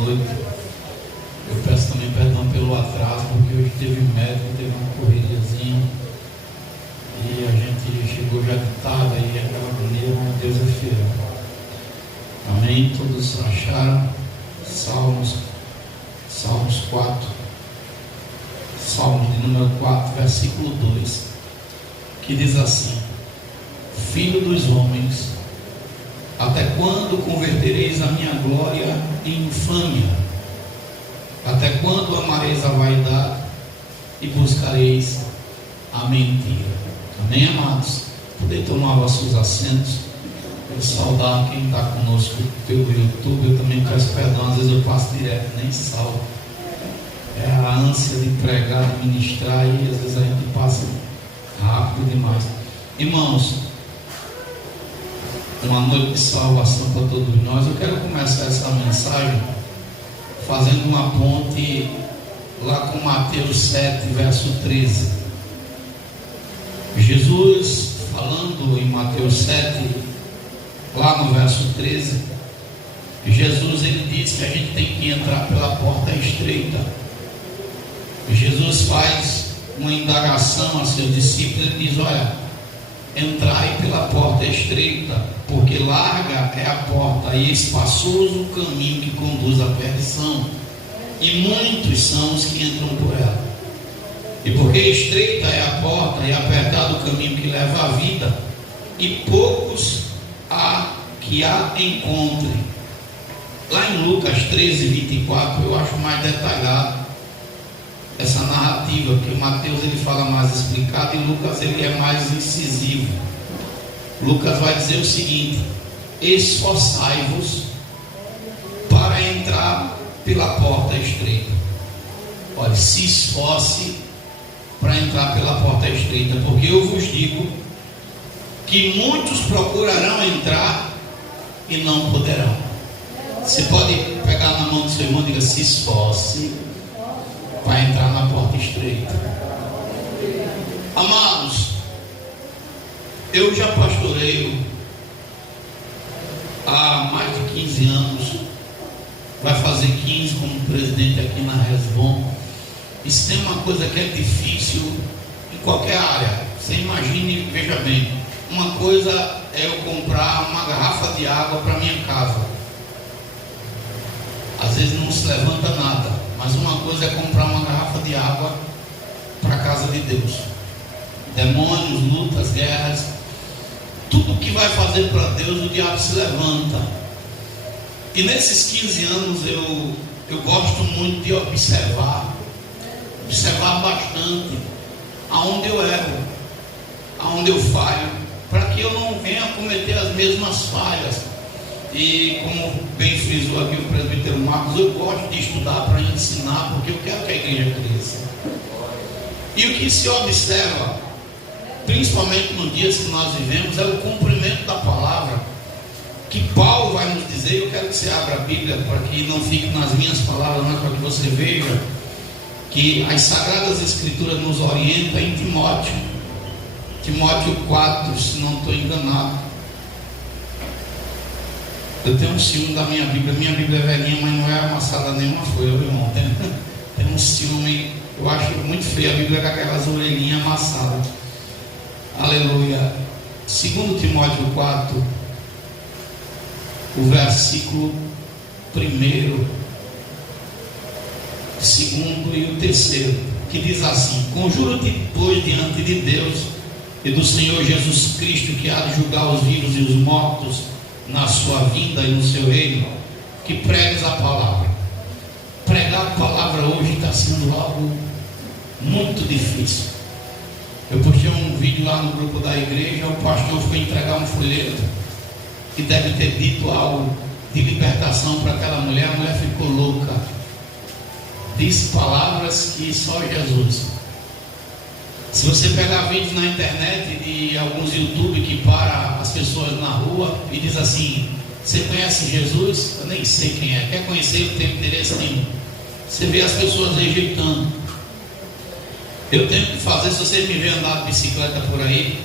noite. Eu peço também perdão pelo atraso, porque hoje teve um médico, teve uma correriazinha e a gente chegou já de tarde e aquela agonia, mas Deus é fiel. Amém? Todos acharam? Salmos 4, Salmos de número 4, versículo 2, que diz assim: Filho dos homens, até quando convertereis a minha glória em infâmia? Até quando amareis a vaidade e buscareis a mentira? Amém, amados? Podem tomar vossos assentos. Eu saudar quem está conosco pelo YouTube. Eu também peço perdão, às vezes eu passo direto, nem salvo. É a ânsia de pregar, de ministrar, e às vezes a gente passa rápido demais. Irmãos, uma noite de salvação para todos nós. Eu quero começar essa mensagem fazendo uma ponte lá com Mateus 7, verso 13. Jesus falando em Mateus 7, lá no verso 13, Jesus ele diz que a gente tem que entrar pela porta estreita. Jesus faz uma indagação a seus discípulos e diz: olha, entrai pela porta estreita, porque larga é a porta e espaçoso o caminho que conduz à perdição, e muitos são os que entram por ela. E porque estreita é a porta e apertado o caminho que leva à vida, e poucos há que a encontrem. Lá em Lucas 13, 24, eu acho mais detalhado essa narrativa, que o Mateus ele fala mais explicado e Lucas ele é mais incisivo. Lucas vai dizer o seguinte: esforçai-vos para entrar pela porta estreita. Olha, se esforce para entrar pela porta estreita, porque eu vos digo que muitos procurarão entrar e não poderão. Você pode pegar na mão do seu irmão e diga: se esforce para entrar na porta estreita. Amados, eu já pastoreio há mais de 15 anos, vai fazer 15 como presidente aqui na Resbom. E se tem uma coisa que é difícil em qualquer área, você imagine, veja bem, uma coisa é eu comprar uma garrafa de água para minha casa. Às vezes não se levanta nada, mas uma coisa é comprar uma garrafa de água para a casa de Deus. Demônios, lutas, guerras, tudo que vai fazer para Deus, o diabo se levanta. E nesses 15 anos eu gosto muito de observar bastante aonde eu erro, aonde eu falho, para que eu não venha cometer as mesmas falhas. E como bem frisou aqui o presbítero Marcos, eu gosto de estudar para ensinar, porque eu quero que a igreja cresça. E o que se observa, principalmente nos dias que nós vivemos, é o cumprimento da palavra, que Paulo vai nos dizer. Eu quero que você abra a Bíblia para que não fique nas minhas palavras, mas para que você veja que as Sagradas Escrituras nos orientam em Timóteo 4, se não estou enganado. Eu tenho um ciúme da minha Bíblia é velhinha, mas não é amassada nenhuma folha, meu irmão. Tem um ciúme, eu acho muito feio a Bíblia com aquelas orelhinhas amassadas. Aleluia. 2 Timóteo 4, o versículo 1, segundo e o terceiro, que diz assim: conjuro-te, pois, diante de Deus e do Senhor Jesus Cristo, que há de julgar os vivos e os mortos na sua vinda e no seu reino, que pregues a palavra. Pregar a palavra hoje está sendo algo muito difícil. Eu postei um vídeo lá no grupo da igreja, o pastor foi entregar um folheto que deve ter dito algo de libertação para aquela mulher. A mulher ficou louca, disse palavras que só Jesus. Se você pegar vídeos na internet de alguns YouTube que para as pessoas na rua e diz assim: você conhece Jesus? Eu nem sei quem é. Quer conhecer? Não tem interesse nenhum. Você vê as pessoas rejeitando. Eu tenho que fazer, se você me ver andar de bicicleta por aí,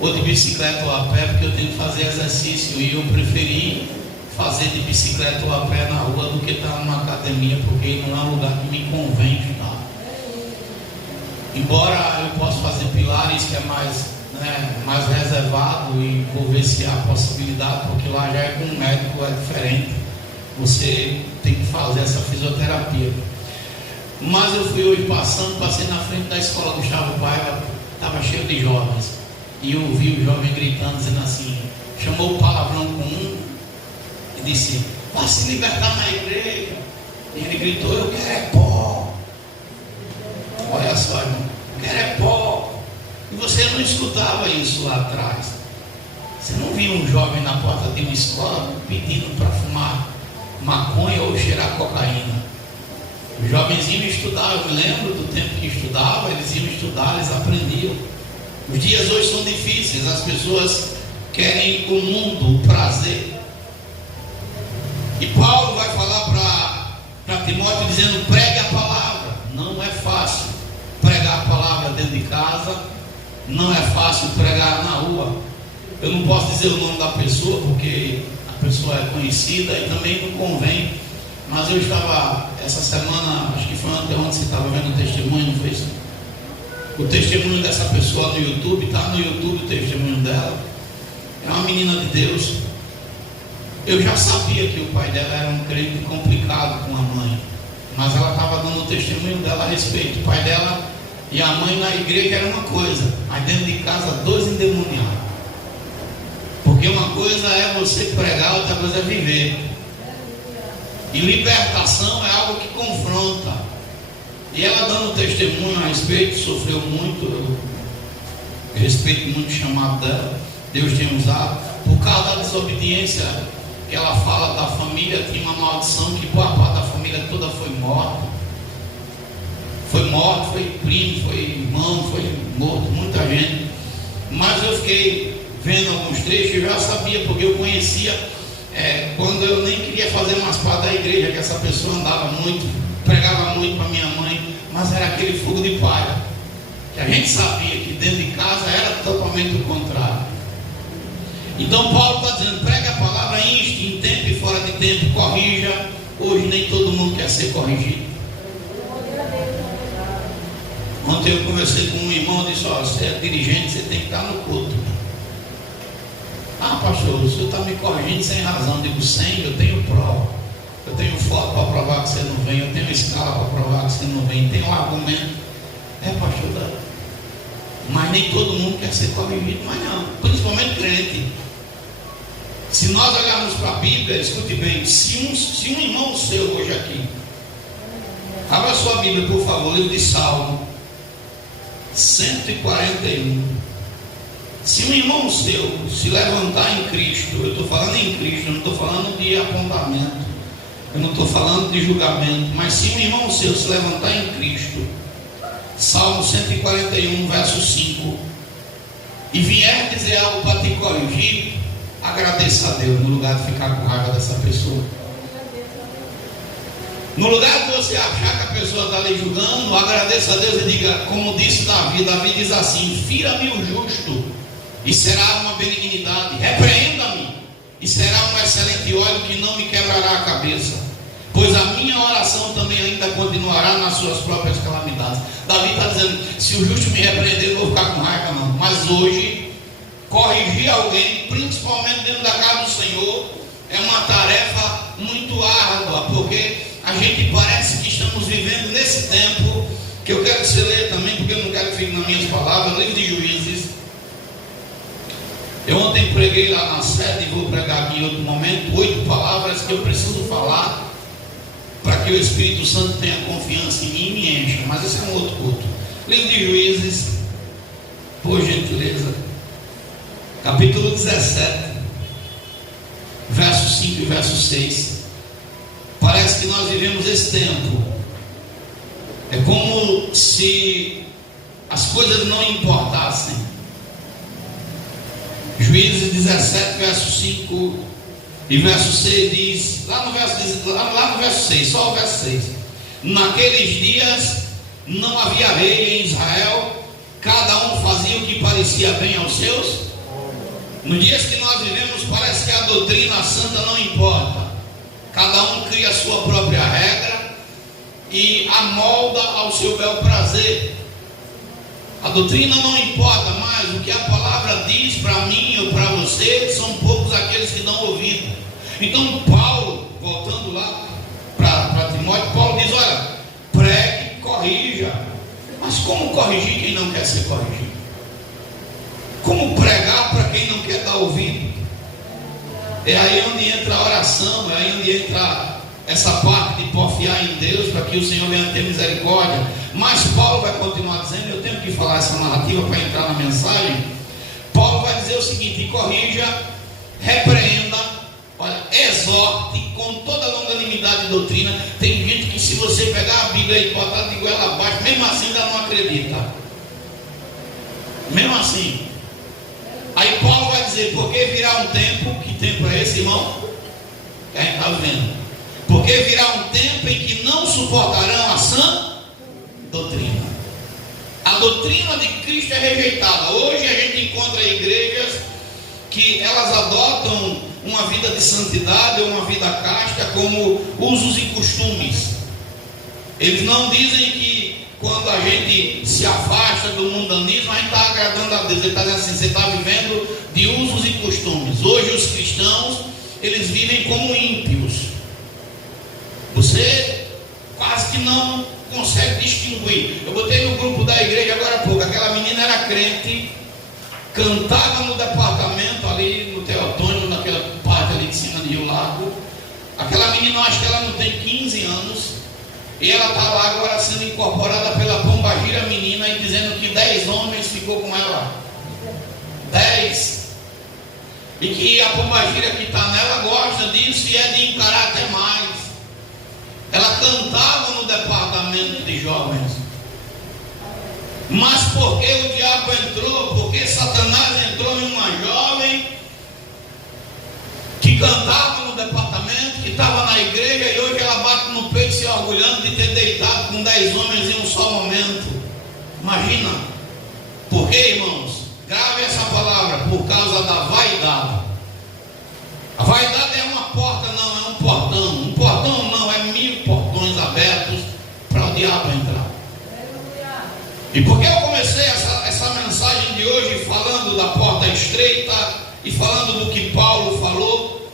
ou de bicicleta ou a pé, porque eu tenho que fazer exercício, e eu preferi fazer de bicicleta ou a pé na rua do que estar academia, porque não é um lugar que me convém estudar. Embora eu possa fazer pilares que é mais reservado, e vou ver se há possibilidade, porque lá já é com um médico, é diferente. Você tem que fazer essa fisioterapia. Mas eu fui hoje passei na frente da escola Gustavo Paiva, estava cheio de jovens, e eu ouvi o jovem gritando, dizendo assim, chamou o palavrão com um e disse: vai se libertar na igreja. E ele gritou: eu quero é pó. Olha só, irmão, eu quero é pó. E você não escutava isso lá atrás. Você não via um jovem na porta de uma escola pedindo para fumar maconha ou cheirar cocaína. Os jovens iam estudar. Eu me lembro do tempo que estudava, eles iam estudar, eles aprendiam. Os dias hoje são difíceis, as pessoas querem o mundo, o prazer. E Paulo vai falar para Timóteo dizendo: pregue a palavra. Não é fácil pregar a palavra dentro de casa, não é fácil pregar na rua. Eu não posso dizer o nome da pessoa, porque a pessoa é conhecida e também não convém. Mas eu estava, essa semana, acho que foi ontem, você estava vendo o testemunho, não foi isso? O testemunho dessa pessoa no YouTube, está no YouTube o testemunho dela. É uma menina de Deus. Eu já sabia que o pai dela era um crente complicado com a mãe, mas ela estava dando o testemunho dela a respeito. O pai dela e a mãe na igreja era uma coisa, mas dentro de casa dois endemoniados. Porque uma coisa é você pregar, outra coisa é viver. E libertação é algo que confronta. E ela dando testemunho a respeito, sofreu muito. Eu respeito muito o chamado dela, Deus tem usado. Por causa da desobediência que ela fala da família, tinha uma maldição que boa parte da família toda foi morta. Foi morto, foi primo, foi irmão, foi morto, muita gente. Mas eu fiquei vendo alguns trechos, eu já sabia, porque eu conhecia. Quando eu nem queria fazer umas partes da igreja, que essa pessoa andava muito, pregava muito para minha mãe, mas era aquele fogo de palha, que a gente sabia que dentro de casa era totalmente o contrário. Então Paulo está dizendo: pregue a palavra, inste em tempo e fora de tempo, corrija. Hoje nem todo mundo quer ser corrigido. Ontem eu conversei com um irmão e disse: ó, você é dirigente, você tem que estar no culto. Ah, pastor, o senhor está me corrigindo sem razão. Eu digo: sem, eu tenho prova. Eu tenho foto para provar que você não vem. Eu tenho escala para provar que você não vem. Tenho argumento. Pastor, mas nem todo mundo quer ser corrigido. Mas não, principalmente crente. Se nós olharmos para a Bíblia, escute bem, se um irmão seu hoje aqui, abra sua Bíblia, por favor, livro de Salmo 141. Se um irmão seu se levantar em Cristo, eu estou falando em Cristo, eu não estou falando de apontamento, eu não estou falando de julgamento, mas se um irmão seu se levantar em Cristo, Salmo 141, verso 5, e vier dizer algo para te corrigir, agradeça a Deus, no lugar de ficar com raiva dessa pessoa. No lugar de você achar que a pessoa está ali julgando, agradeça a Deus e diga, como disse Davi diz assim: fira-me o justo, e será uma benignidade, repreenda-me, e será um excelente óleo que não me quebrará a cabeça, pois a minha oração também ainda continuará nas suas próprias calamidades. Davi está dizendo: se o justo me repreender, eu vou ficar com raiva, não. Mas hoje, corrigir alguém, principalmente dentro da casa do Senhor, é uma tarefa muito árdua, porque a gente parece que estamos vivendo nesse tempo, que eu quero que você leia também, porque eu não quero que fique nas minhas palavras, livro de Juízes. Eu ontem preguei lá na sede e vou pregar aqui em outro momento, 8 palavras que eu preciso falar para que o Espírito Santo tenha confiança em mim e me encha, mas esse é um outro culto. Livro de Juízes, por gentileza, capítulo 17, verso 5 e verso 6. Parece que nós vivemos esse tempo, é como se as coisas não importassem. Juízes 17, verso 5 e verso 6 diz, lá no verso 6, só o verso 6: naqueles dias não havia rei em Israel, cada um fazia o que parecia bem aos seus. Nos dias que nós vivemos, parece que a doutrina santa não importa, cada um cria a sua própria regra, e amolda ao seu bel prazer. A doutrina não importa mais, o que a palavra diz para mim ou para você, são poucos aqueles que dão ouvido. Então Paulo, voltando lá para Timóteo, Paulo diz: olha, pregue, corrija. Mas como corrigir quem não quer ser corrigido? Como pregar para quem não quer dar ouvido? É aí onde entra a oração, é aí onde entra essa parte de porfiar em Deus, para que o Senhor venha ter misericórdia. Mas Paulo vai continuar dizendo, eu tenho que falar essa narrativa para entrar na mensagem. Paulo vai dizer o seguinte: corrija, repreenda, olha, exorte com toda a longanimidade de doutrina. Tem gente que, se você pegar a Bíblia e botar de goela abaixo, mesmo assim ainda não acredita. Mesmo assim. Aí Paulo vai dizer: porque virá um tempo, que tempo é esse, irmão? Que a gente está vendo. Porque virá um tempo em que não suportarão a sã doutrina. A doutrina de Cristo é rejeitada. Hoje a gente encontra igrejas que elas adotam uma vida de santidade ou uma vida casta como usos e costumes. Eles não dizem que quando a gente se afasta do mundanismo, a gente está agradando a Deus. Ele está dizendo assim: você está vivendo de usos e costumes. Hoje os cristãos, eles vivem como ímpios. Você quase que não consegue distinguir. Eu botei no grupo da igreja agora há pouco, aquela menina era crente, cantava no departamento ali no Teotônio, naquela parte ali de cima de Rio Largo. Aquela menina, eu acho que ela não tem 15 anos, e ela está lá agora sendo incorporada pela Pombagira menina, e dizendo que 10 homens ficou com ela. 10. E que a Pombagira que está nela gosta disso e é de encarar até mais. Ela cantava no departamento de jovens. Mas porque o diabo entrou, porque Satanás entrou em uma jovem que cantava no departamento, que estava na igreja, e hoje ela bate no peito se orgulhando de ter deitado com 10 homens em um só momento. Imagina. Por quê, irmãos? Grave essa palavra: por causa da vaidade. A vaidade é uma porta, não é um portão. Um portão não, é 1000 portões abertos para o diabo entrar. E por que eu comecei essa mensagem de hoje falando da porta estreita e falando do que Paulo falou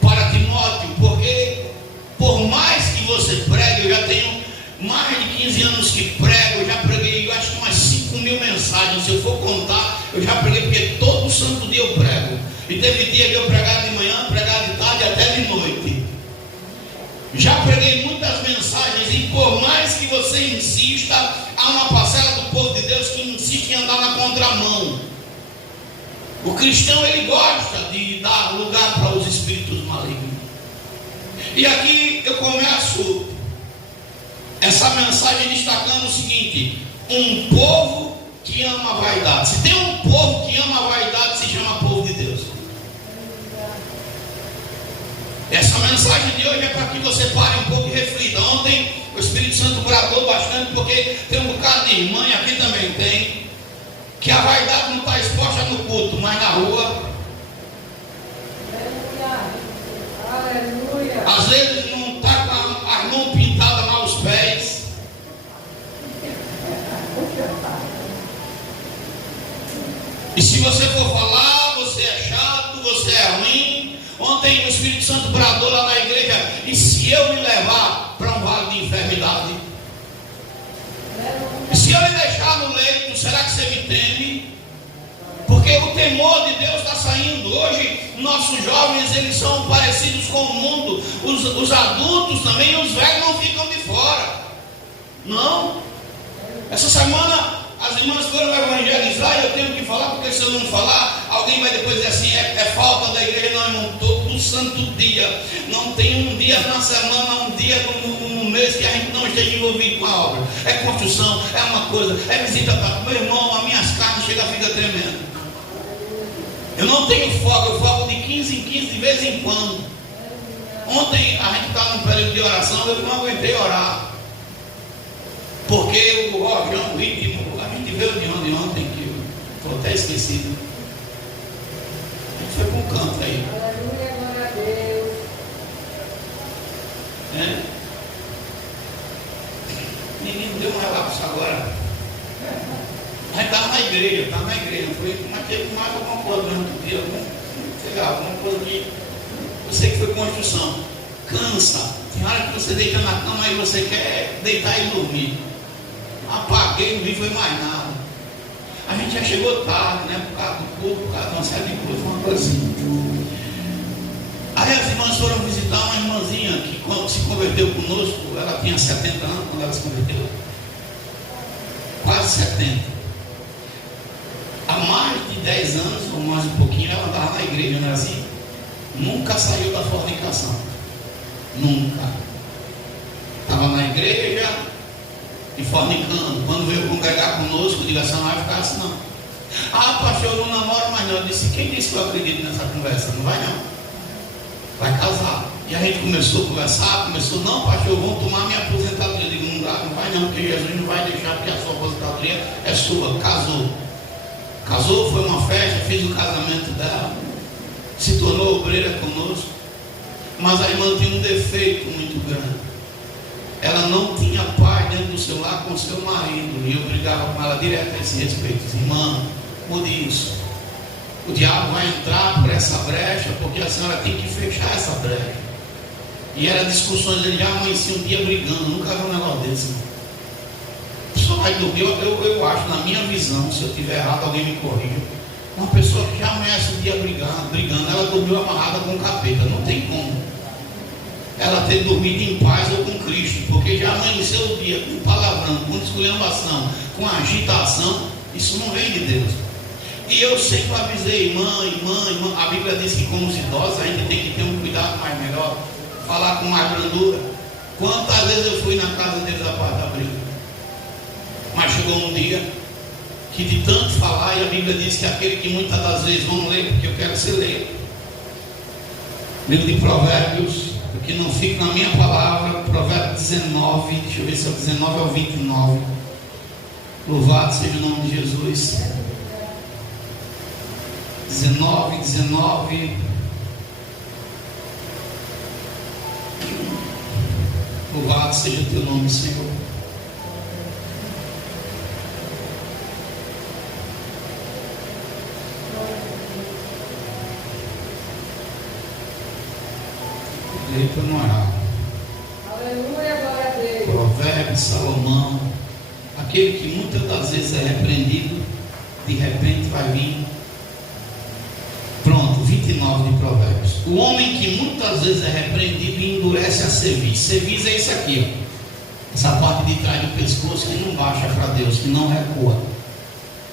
para Timóteo? Porque por mais que você pregue, eu já tenho mais de 15 anos que prego, eu já preguei, eu acho que umas 5.000 mensagens. Se eu for contar, eu já preguei, porque todo santo dia eu prego. E teve dia que eu pregar de manhã, pregar de tarde, até de noite. Já preguei muitas mensagens, e por mais que você insista, há uma parcela do povo de Deus que insiste em andar na contramão. O cristão, ele gosta de dar lugar para os espíritos malignos. E aqui eu começo essa mensagem destacando o seguinte: um povo que ama a vaidade. Se tem um povo que ama a vaidade, se chama povo de Deus. Essa mensagem de hoje é para que você pare um pouco e reflita. Ontem o Espírito Santo bradou bastante, porque tem um bocado de irmã, e aqui também tem, que a vaidade não está exposta no culto, mas na rua. Aleluia. Às vezes não está com as mãos pintadas lá os pés. E se você for falar, você é chato, você é ruim. Ontem o Espírito Santo bradou lá na igreja: e se eu me levar para um vale de enfermidade? E se eu me deixar no leito, será que você me teme? Porque o temor de Deus está saindo. Hoje nossos jovens, eles são parecidos com o mundo. Os adultos também, os velhos não ficam de fora. Não. Essa semana as irmãs foram evangelizar, e eu tenho que falar, porque se eu não falar, alguém vai depois dizer assim: é falta da igreja. Não, irmão, todo santo dia. Não tem um dia na semana, um dia no mês que a gente não esteja envolvido com a obra. É construção, é uma coisa, é visita para... Meu irmão, as minhas carnes chegam a ficar tremendo. Eu não tenho folga, eu folgo de 15 em 15, de vez em quando. Ontem a gente estava num período de oração, eu não aguentei orar. Porque o Rojão, o ritmo, a gente veio de onde ontem, que eu estou até esquecido. A gente foi para um canto aí. Aleluia, glória a Deus. menino deu um relapso agora. A gente estava na igreja, foi, mas teve mais alguma coisa durante o dia, sei lá, alguma coisa que eu sei que foi construção. Cansa. Tem hora que você deita na cama e você quer deitar e dormir. Apaguei, não vi, foi mais nada. A gente já chegou tarde, né? Por causa do corpo, por causa de uma série de coisas, uma coisa assim. Aí as irmãs foram visitar uma irmãzinha que quando se converteu conosco, ela tinha 70 anos quando ela se converteu. Quase 70. Há mais de 10 anos, ou mais um pouquinho, ela andava na igreja, não era assim? Nunca saiu da fornicação. Nunca. Estava na igreja e fornicando. Quando veio congregar conosco, eu digo assim, não vai ficar assim não. Ah, pastor, eu não namoro mais não. Eu disse, quem disse que eu acredito nessa conversa? Não vai não. Vai casar. E a gente começou a conversar, não, pastor, eu vou tomar minha aposentadoria. Eu digo, não dá, não vai não, porque Jesus não vai deixar, porque a sua aposentadoria é sua. Casou, foi uma festa, fiz o casamento dela, se tornou obreira conosco. Mas a irmã tinha um defeito muito grande. Ela não tinha paz dentro do seu lar com o seu marido. E eu brigava com ela direto a esse respeito. Irmã, mude isso. O diabo vai entrar por essa brecha, porque a senhora tem que fechar essa brecha. E eram discussões, ele já amanhecia um dia brigando. Nunca vi um negócio desse. A pessoa vai dormir, eu acho, na minha visão, se eu estiver errado, alguém me corrija. Uma pessoa que já amanhece um dia brigando, ela dormiu amarrada com o capeta. Não tem como ela ter dormido em paz ou com Cristo, porque já amanheceu o dia com palavrão, com esculhambação, com agitação. Isso não vem de Deus. E eu sempre avisei, irmã, a Bíblia diz que como os idosos a gente tem que ter um cuidado mais melhor, falar com mais brandura. Quantas vezes eu fui na casa deles a parte da briga? Mas chegou um dia que de tanto falar, e a Bíblia diz que aquele que muitas das vezes, vamos ler, porque eu quero ser ler. Livro de Provérbios, que não fica na minha palavra, Provérbios 19, deixa eu ver se é o 19 ou 29. Louvado seja o nome de Jesus. 19. Louvado seja o teu nome, Senhor. Para não errar. Aleluia, glória a Deus. Provérbios, Salomão, aquele que muitas das vezes é repreendido, de repente vai vir. Pronto, 29 de Provérbios. O homem que muitas vezes é repreendido e endurece a cerviz. Cerviz é isso aqui, ó. Essa parte de trás do pescoço que não baixa para Deus, que não recua.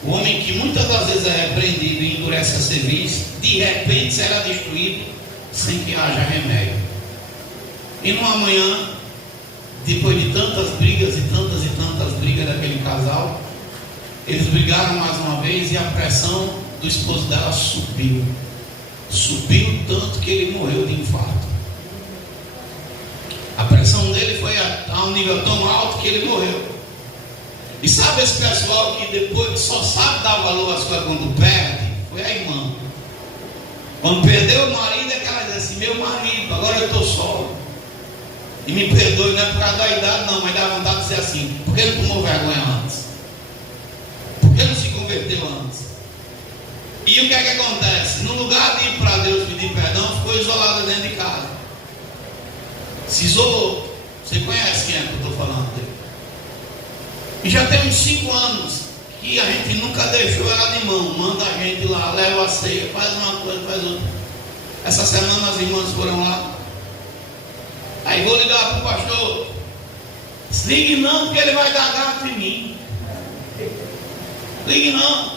O homem que muitas das vezes é repreendido e endurece a cerviz, de repente será destruído sem que haja remédio. E no amanhã, depois de tantas brigas e tantas brigas daquele casal, eles brigaram mais uma vez e a pressão do esposo dela subiu. Subiu tanto que ele morreu de infarto. A pressão dele foi a um nível tão alto que ele morreu. E sabe esse pessoal que depois só sabe dar valor às coisas quando perde? Foi a irmã. Quando perdeu o marido é que ela diz assim, meu marido, agora eu estou solo. E me perdoe, não é por causa da idade não, mas dá vontade de dizer assim, por que não tomou vergonha antes? Por que não se converteu antes? E o que é que acontece? No lugar de ir para Deus pedir perdão, ficou isolada dentro de casa. Se isolou. Você conhece quem é que eu estou falando dele? E já tem uns 5 anos que a gente nunca deixou ela de mão. Manda a gente lá, leva a ceia, faz uma coisa, faz outra. Essa semana as irmãs foram lá. Aí vou ligar para o pastor. Ligue não, porque ele vai dar gato em mim. Ligue não.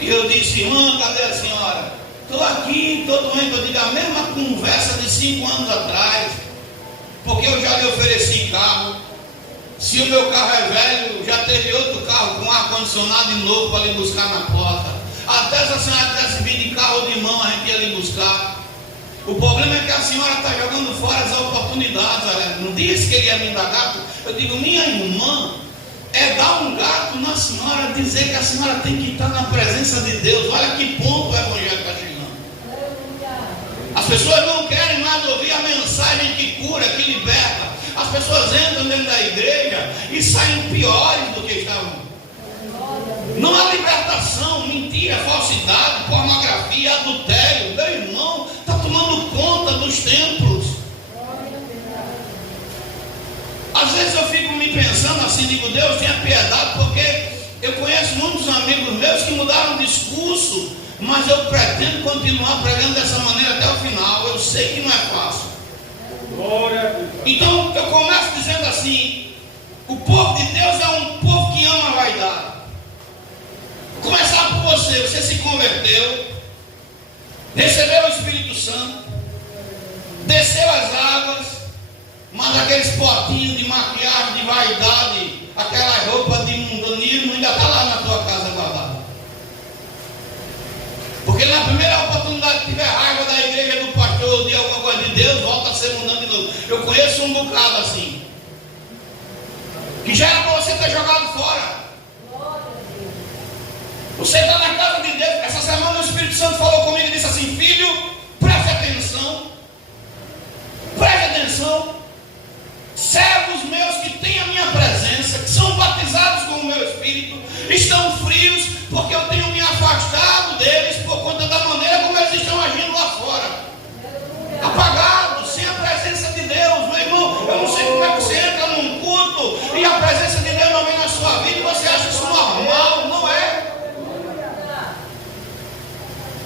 E eu disse, irmã, cadê a senhora? Estou aqui, estou doente. Eu digo a mesma conversa de 5 anos atrás. Porque eu já lhe ofereci carro. Se o meu carro é velho, já teve outro carro com ar-condicionado de novo para lhe buscar na porta. Até se a senhora tivesse vindo de carro de mão, a gente ia lhe buscar. O problema é que a senhora está jogando fora as oportunidades. Não disse que ele ia me dar gato. Eu digo, minha irmã, é dar um gato na senhora, dizer que a senhora tem que estar na presença de Deus. Olha que ponto o evangelho está chegando. As pessoas não querem mais ouvir a mensagem que cura, que liberta. As pessoas entram dentro da igreja e saem piores do que estavam. Não há libertação, mentira, falsidade, pornografia, adultério. Meu irmão, está tomando conta dos templos. Às vezes eu fico me pensando assim, digo, Deus tenha piedade, porque eu conheço muitos amigos meus que mudaram de discurso, mas eu pretendo continuar pregando dessa maneira até o final. Eu sei que não é fácil. Então eu começo dizendo assim: o povo de Deus é um povo que ama a vaidade. Vou começar por você. Você se converteu, recebeu o Espírito Santo, desceu as águas, mas aqueles potinhos de maquiagem, de vaidade, aquela roupa de mundanismo ainda está lá na tua casa guardada. Porque na primeira oportunidade que tiver raiva da igreja, do pastor, de alguma coisa de Deus, volta a ser mundano de novo. Eu conheço um bocado assim, que já era para você ter jogado fora. Você está na casa de Deus. Essa semana o Espírito Santo falou comigo e disse assim: filho, preste atenção. Preste atenção. Servos meus que têm a minha presença, que são batizados com o meu Espírito, estão frios porque eu tenho me afastado deles por conta da maneira como eles estão agindo lá fora. Apagados, sem a presença de Deus. Meu irmão, eu não sei como é que você entra num culto e a presença de Deus não vem na sua vida e você acha isso normal. Não é.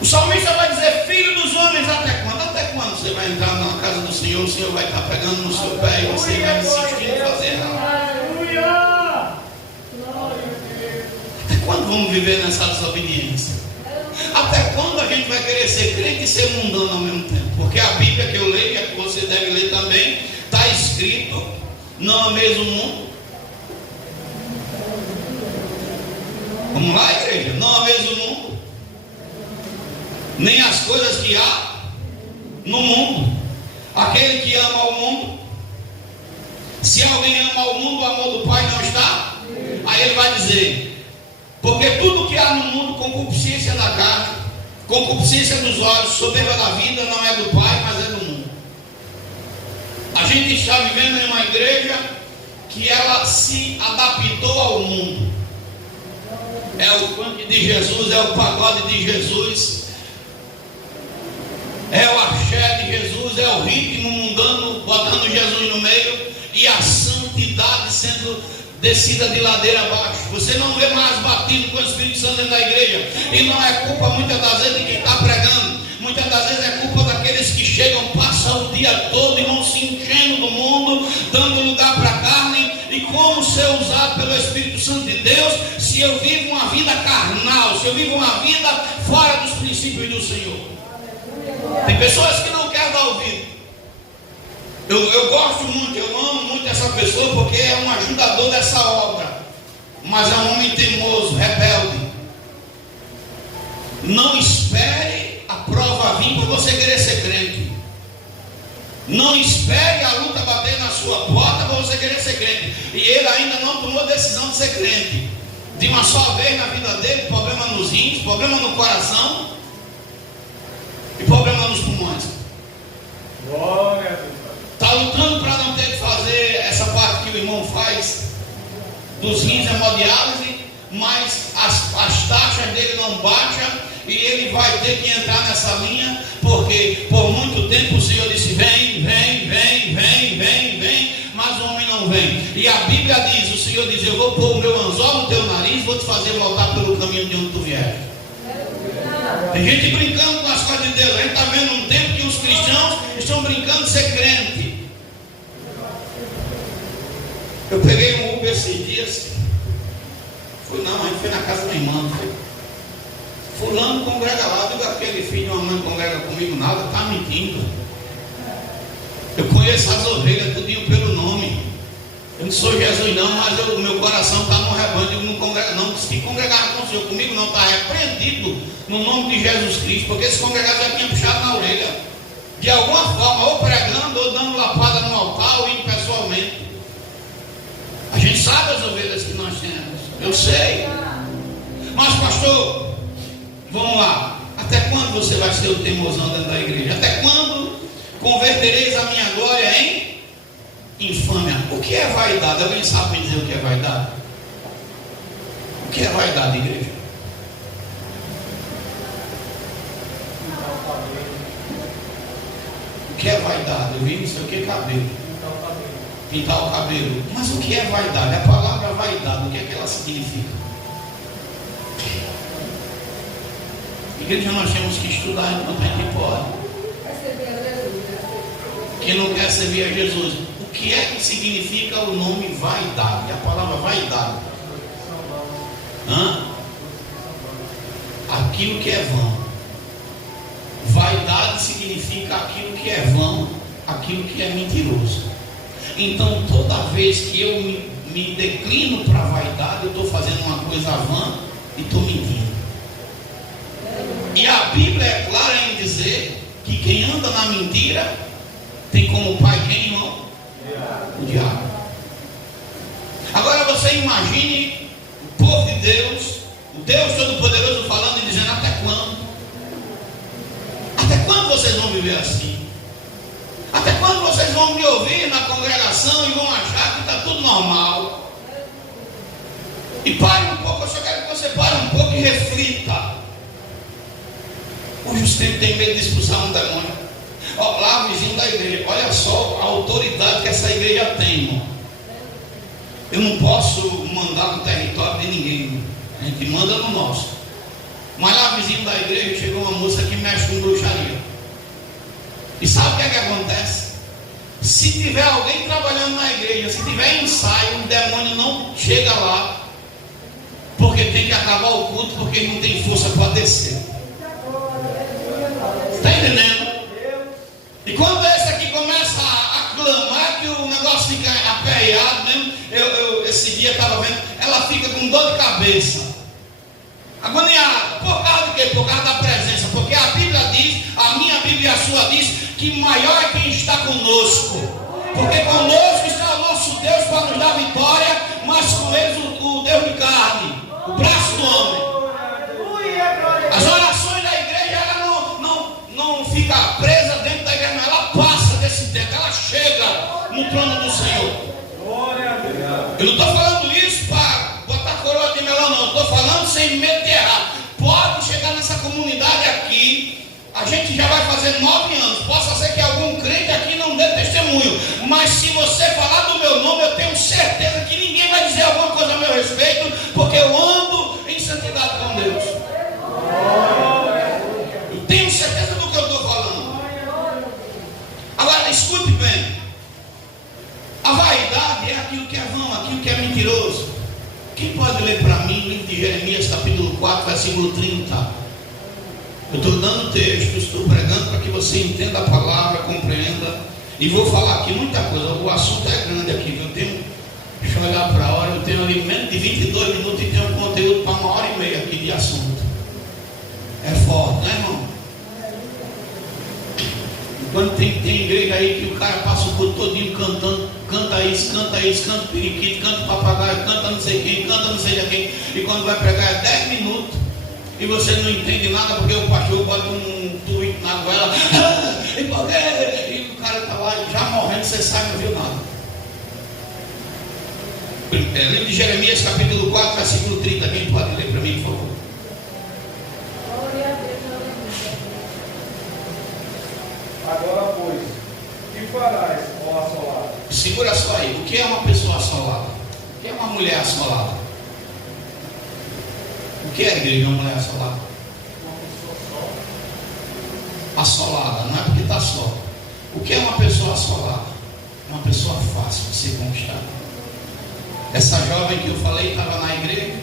O salmista vai dizer: filho dos homens, até quando? Até quando você vai entrar na casa do Senhor, o Senhor vai estar pegando no seu pé e você vai insistir em fazer errado? Até quando vamos viver nessa desobediência? Até quando a gente vai querer ser crente e ser mundano ao mesmo tempo? Porque a Bíblia que eu leio, e a que você deve ler também, está escrito: não ameis o mundo. Vamos lá, igreja? Não ameis o mundo, nem as coisas que há no mundo. Aquele que ama o mundo, se alguém ama o mundo, o amor do Pai não está. Aí ele vai dizer: porque tudo que há no mundo, concupiscência da carne, concupiscência dos olhos, soberba da vida, não é do Pai, mas é do mundo. A gente está vivendo em uma igreja que ela se adaptou ao mundo. É o funk de Jesus, é o pagode de Jesus, é o axé de Jesus, é o ritmo mundano, botando Jesus no meio, e a santidade sendo descida de ladeira abaixo. Você não vê mais batido com o Espírito Santo dentro da igreja. E não é culpa muitas das vezes de quem está pregando. Muitas das vezes é culpa daqueles que chegam, passam o dia todo e vão se enchendo do mundo, dando lugar para a carne. E como ser usado pelo Espírito Santo de Deus se eu vivo uma vida carnal, se eu vivo uma vida fora dos princípios do Senhor? Tem pessoas que não querem dar ouvido. Eu gosto muito, eu amo muito essa pessoa porque é um ajudador dessa obra, mas é um homem teimoso, rebelde. Não espere a prova vir para você querer ser crente. Não espere a luta bater na sua porta para você querer ser crente. E ele ainda não tomou a decisão de ser crente. De uma só vez na vida dele, problema nos rins, problema no coração e problema nos pulmões. Glória a Deus. Está lutando para não ter que fazer essa parte que o irmão faz dos rins, hemodiálise, mas as taxas dele não baixam e ele vai ter que entrar nessa linha, porque por muito tempo o Senhor disse: vem, vem, vem, vem, vem, vem, mas o homem não vem. E a Bíblia diz, o Senhor diz: eu vou pôr o meu anzol no teu nariz, vou te fazer voltar pelo caminho de onde tu vier. Tem gente brincando com as coisas de Deus. A gente está vendo um tempo que os cristãos estão brincando de ser crente. Eu peguei um Uber esses dias. A gente foi na casa da irmã. Fulano congrega lá. Digo: aquele filho de uma mãe congrega comigo nada, está mentindo. Eu conheço as ovelhas tudinho pelo nome. Eu não sou Jesus não, mas o meu coração está no rebanho. Eu não congrego não. Se congregar com o Senhor, comigo não, está repreendido no nome de Jesus Cristo, porque se congregar já tinha puxado na orelha, de alguma forma, ou pregando, ou dando lapada no altar, ou indo pessoalmente. A gente sabe as ovelhas que nós temos, eu sei. Mas pastor, vamos lá, até quando você vai ser o teimosão dentro da igreja? Até quando convertereis a minha glória em infâmia. O que é vaidade? Alguém sabe me dizer o que é vaidade? O que é vaidade, igreja? O que é vaidade? Eu vi não sei o que é cabelo. Pintar o cabelo. Mas o que é vaidade? A palavra vaidade, o que é que ela significa? Igreja, nós temos que estudar enquanto a gente pode. Quem não quer servir a Jesus, o que é que significa o nome vaidade? A palavra vaidade. Aquilo que é vão. Vaidade significa aquilo que é vão, aquilo que é mentiroso. Então, toda vez que eu me declino para a vaidade, eu estou fazendo uma coisa vã e estou mentindo. E a Bíblia é clara em dizer que quem anda na mentira tem como pai quem, irmão? O diabo. Agora você imagine o povo de Deus, o Deus Todo-Poderoso falando e dizendo: até quando? Até quando vocês vão viver assim? Até quando vocês vão me ouvir na congregação e vão achar que está tudo normal? E pare um pouco, eu só quero que você pare um pouco e reflita. O justo tem medo de expulsar um demônio. Ó, lá vizinho da igreja, olha só a autoridade que essa igreja tem, irmão. Eu não posso mandar no território de ninguém, a gente manda no nosso. Mas lá vizinho da igreja chegou uma moça que mexe com bruxaria. E sabe o que é que acontece? Se tiver alguém trabalhando na igreja, se tiver ensaio, o demônio não chega lá, porque tem que acabar o culto, porque não tem força para descer. Está entendendo? E quando esse aqui começa a clamar, que o negócio fica aperreado mesmo, esse dia estava vendo, ela fica com dor de cabeça, agoniada. Por causa do quê? Por causa da presença. Porque a Bíblia diz, a minha Bíblia e a sua diz, que maior é quem está conosco. Porque conosco está o nosso Deus para nos dar vitória, mas com eles o Deus de carne, o braço do homem. As orações da igreja, ela não fica presa dentro da igreja, mas ela passa desse tempo, ela chega no trono do Senhor. Eu não estou falando isso para botar coroa de melão, não. Estou falando sem medo de errar. Pode chegar nessa comunidade aqui, a gente já vai fazer 9 anos. Possa ser que algum crente aqui não dê testemunho, mas se você falar do meu nome, eu tenho certeza que ninguém vai dizer alguma coisa a meu respeito, porque eu ando em santidade com Deus. Eu tenho certeza do que eu estou falando. Agora escute bem. A vaidade é aquilo que é vão, aquilo que é mentiroso. Quem pode ler para mim o livro de Jeremias, capítulo 4, versículo 30? Eu estou dando texto, estou pregando para que você entenda a palavra, compreenda. E vou falar aqui muita coisa. O assunto é grande aqui, viu? Deixa eu olhar para a hora. Eu tenho ali menos de 22 minutos e tenho conteúdo para 1h30 aqui de assunto. É forte, né, irmão? Quando tem igreja aí que o cara passa o culto todinho cantando, canta isso, canta periquito, canta papagaio, canta não sei quem, canta não sei de quem, e quando vai pregar é 10 minutos, e você não entende nada, porque o pastor bota um tweet na goela, e o cara está lá já morrendo, você sai e não viu nada. Livro de Jeremias, capítulo 4, versículo 30, quem pode ler para mim, por favor? Agora, pois, que farás, ó assolado? Segura só aí. O que é uma pessoa assolada? O que é uma mulher assolada? O que é, igreja, uma mulher assolada? Assolada, não é porque está só. O que é uma pessoa assolada? É uma pessoa fácil de ser conquistada. Essa jovem que eu falei estava na igreja,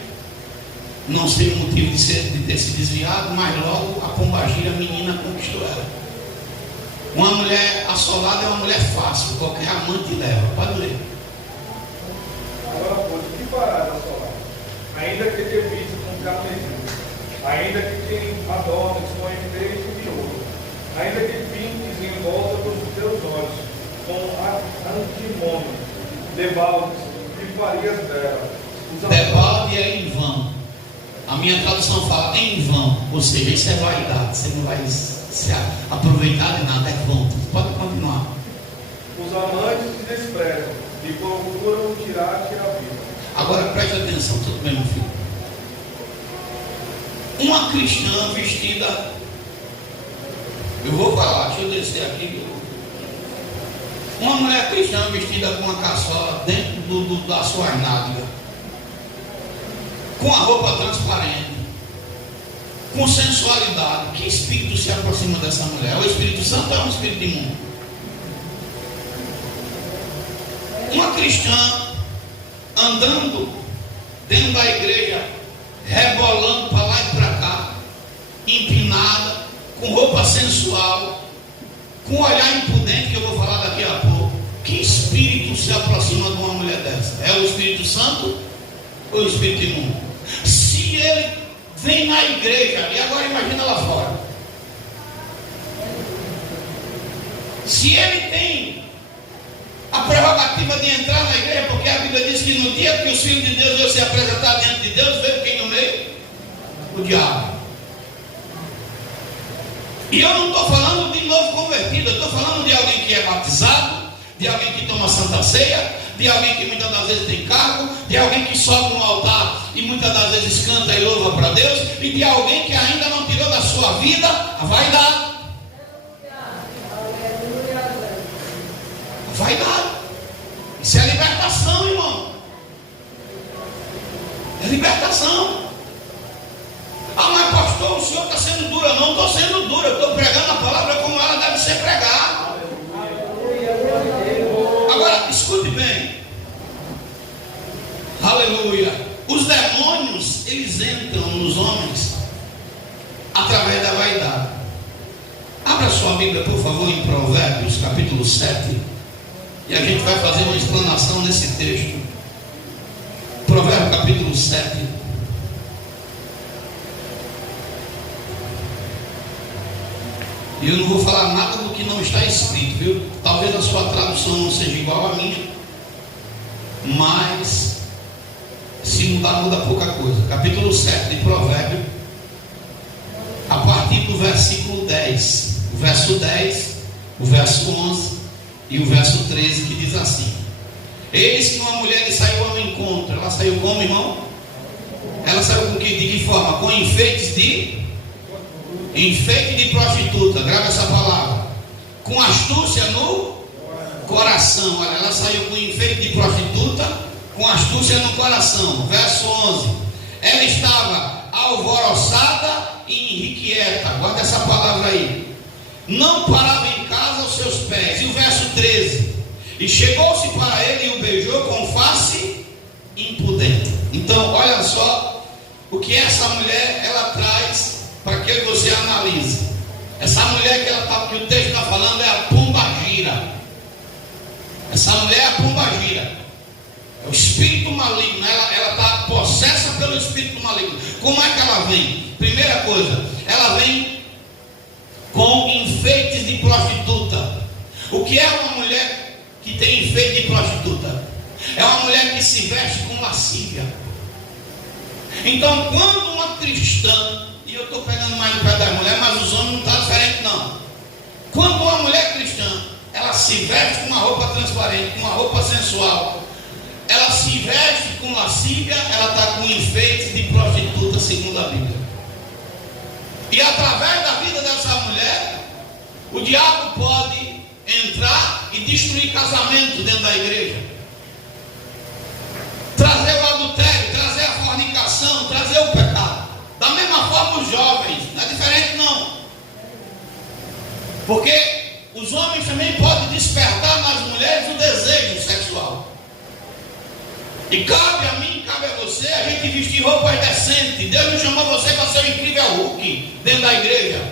não sei o motivo de ter se desviado, mas logo a pombagira, a menina, conquistou ela. Uma mulher assolada é uma mulher fácil, qualquer amante leva. Pode ler. Agora, pois, o que farás, assolado? Ainda que te viste com carneiro, ainda que te adornes com enfeite de ouro, ainda que pintes em volta dos teus olhos com antimônio, debaldes, que farias dela. Debalde é em vão. A minha tradução fala em vão, ou seja, isso é vaidade. Você não vai se aproveitar de nada, é vão. Pode continuar. Os amantes te desprezam, e procuram tirar-te a vida. Agora preste atenção, tudo bem, meu filho? Uma cristã vestida, eu vou falar, deixa eu descer aqui. Uma mulher cristã vestida com uma caçola dentro da sua nádega, com a roupa transparente, com sensualidade. Que espírito se aproxima dessa mulher? É o Espírito Santo ou é um espírito imundo? Uma cristã andando dentro da igreja, rebolando para lá e para cá, empinada, com roupa sensual, com olhar impudente, que eu vou falar daqui a pouco. Que espírito se aproxima de uma mulher dessa? É o Espírito Santo ou o Espírito imundo? Se ele vem na igreja, e agora imagina lá fora, se ele tem a prerrogativa de entrar na igreja, porque a Bíblia diz que no dia que os filhos de Deus iam se apresentar diante de Deus, veio quem no meio? O diabo. E eu não estou falando de novo convertido, eu estou falando de alguém que é batizado, de alguém que toma santa ceia, de alguém que muitas das vezes tem cargo, de alguém que sobe no altar e muitas das vezes canta e louva para Deus, e de alguém que ainda não tirou da sua vida a vaidade. Vaidade. Isso é libertação, irmão. É libertação. Ah, mas pastor, o senhor está sendo duro. Eu não estou sendo duro, eu estou pregando a palavra como ela deve ser pregada. Agora, escute bem. Aleluia. Os demônios, eles entram nos homens através da vaidade. Abra sua Bíblia, por favor, em Provérbios, capítulo 7. E a gente vai fazer uma explanação nesse texto. Provérbios capítulo 7. E eu não vou falar nada do que não está escrito, viu? Talvez a sua tradução não seja igual à minha, mas se mudar, muda pouca coisa. Capítulo 7 de Provérbios, a partir do versículo 10, o verso 10, o verso 11 e o verso 13, que diz assim: eis que uma mulher lhe saiu ao encontro. Ela saiu como, irmão? Ela saiu com que, de que forma? Com enfeite de prostituta. Grava essa palavra. Com astúcia no coração. Olha, ela saiu com enfeite de prostituta, com astúcia no coração. Verso 11: ela estava alvoroçada e irrequieta. Guarda essa palavra aí. Não parava em casa aos seus pés. E o verso 13: e chegou-se para ele e o beijou com face impudente. Então, olha só o que essa mulher ela traz para que você analise. Essa mulher que o texto está falando é a pombagira. Essa mulher é a pombagira. É o espírito maligno. Ela está possessa pelo espírito maligno. Como é que ela vem? Primeira coisa, ela vem com enfeites de prostituta. O que é uma mulher que tem enfeite de prostituta? É uma mulher que se veste com lascívia. Então, quando uma cristã, e eu estou pegando mais no pé da mulher, mas os homens não estão diferentes não. Quando uma mulher cristã, ela se veste com uma roupa transparente, com uma roupa sensual, ela se veste com lascívia, ela está com enfeites de prostituta, segundo a Bíblia. E através da vida dessa mulher, o diabo pode entrar e destruir casamento dentro da igreja, trazer o adultério, trazer a fornicação, trazer o pecado. Da mesma forma os jovens, não é diferente não, porque os homens também podem despertar nas mulheres o desejo sexual. E cabe a mim, cabe a você, a gente vestir roupas decentes. Deus não chamou você para ser um incrível Hulk dentro da igreja.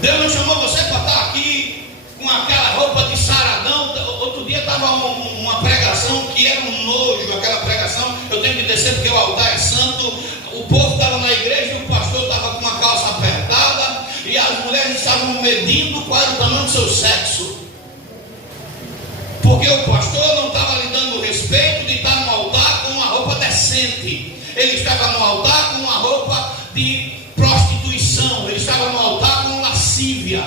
Deus não chamou você para estar aqui com aquela roupa de saradão. Outro dia estava uma pregação que era um nojo, aquela pregação. Eu tenho que descer porque o altar é santo. O povo estava na igreja e o pastor estava com uma calça apertada. E as mulheres estavam medindo qual era o tamanho do seu sexo. Porque o pastor não estava lhe dando o respeito de estar no altar com uma roupa decente. Ele estava no altar com uma roupa de prostituição. Ele estava no altar com lascívia.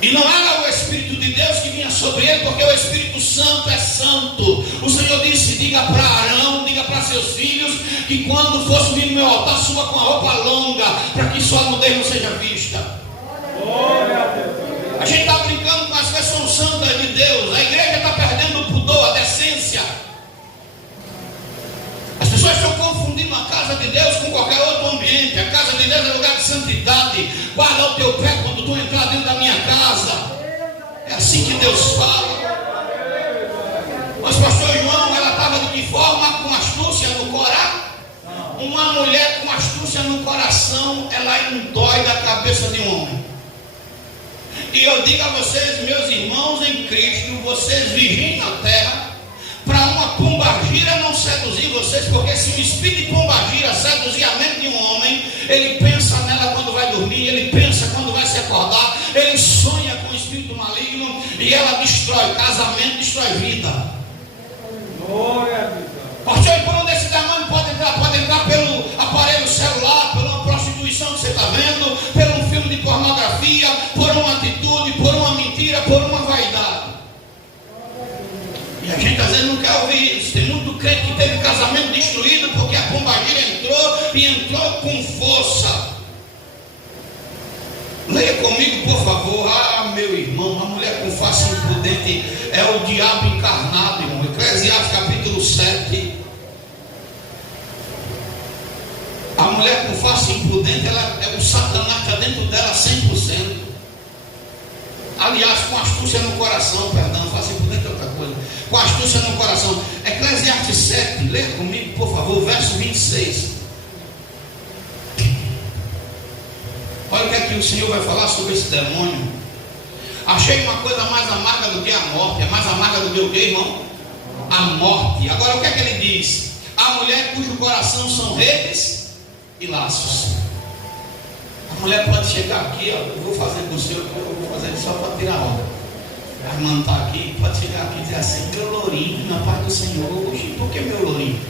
E não era o Espírito de Deus que vinha sobre ele, porque o Espírito Santo é santo. O Senhor disse: diga para Arão, diga para seus filhos, que quando for subir no meu altar, suba com a roupa longa, para que sua nudez não seja vista. A gente está brincando com as pessoas santas de Deus. A igreja está perdendo o pudor, a decência. As pessoas estão confundindo a casa de Deus com qualquer outro ambiente. A casa de Deus é lugar de santidade. Guarda o teu pé quando tu entrar dentro da minha casa. É assim que Deus fala. Mas pastor João, ela estava de que forma? Com astúcia no coração. Uma mulher com astúcia no coração, ela endoida a cabeça de um homem. E eu digo a vocês, meus irmãos em Cristo, vocês vigiem na terra, para uma pombagira não seduzir vocês, porque se um espírito de pombagira seduzir a mente de um homem, ele pensa nela quando vai dormir, ele pensa quando vai se acordar, ele sonha com o espírito maligno, e ela destrói casamento, destrói vida. Glória a Deus. Pastor, e por onde esse demônio pode entrar? Pode entrar pelo aparelho celular, por uma prostituição que você está vendo, por um filme de pornografia, por uma atitude, por uma mentira, por uma vaidade. E a gente às vezes não quer ouvir isso. Tem muito crente que teve casamento destruído porque a pombagira entrou e entrou com força. Leia comigo, por favor. Ah, meu irmão, uma mulher com face imprudente é o diabo encarnado, irmão. Eclesiastes capítulo 7. A mulher com face imprudente, ela é o Satanás que está dentro dela 100%. Aliás, com astúcia no coração, perdão, face imprudente é outra coisa. Com astúcia no coração. Eclesiastes 7, leia comigo, por favor, verso 26. Olha o que é que o Senhor vai falar sobre esse demônio. Achei uma coisa mais amarga do que a morte. É mais amarga do que o que, irmão? A morte. Agora o que é que ele diz? A mulher cujo coração são redes e laços. A mulher pode chegar aqui, ó, eu vou fazer com o Senhor, eu vou fazer só para tirar a onda. A irmã está aqui, pode chegar aqui e dizer assim: meu lourinho, na paz do Senhor. Oxi, por que meu lourinho?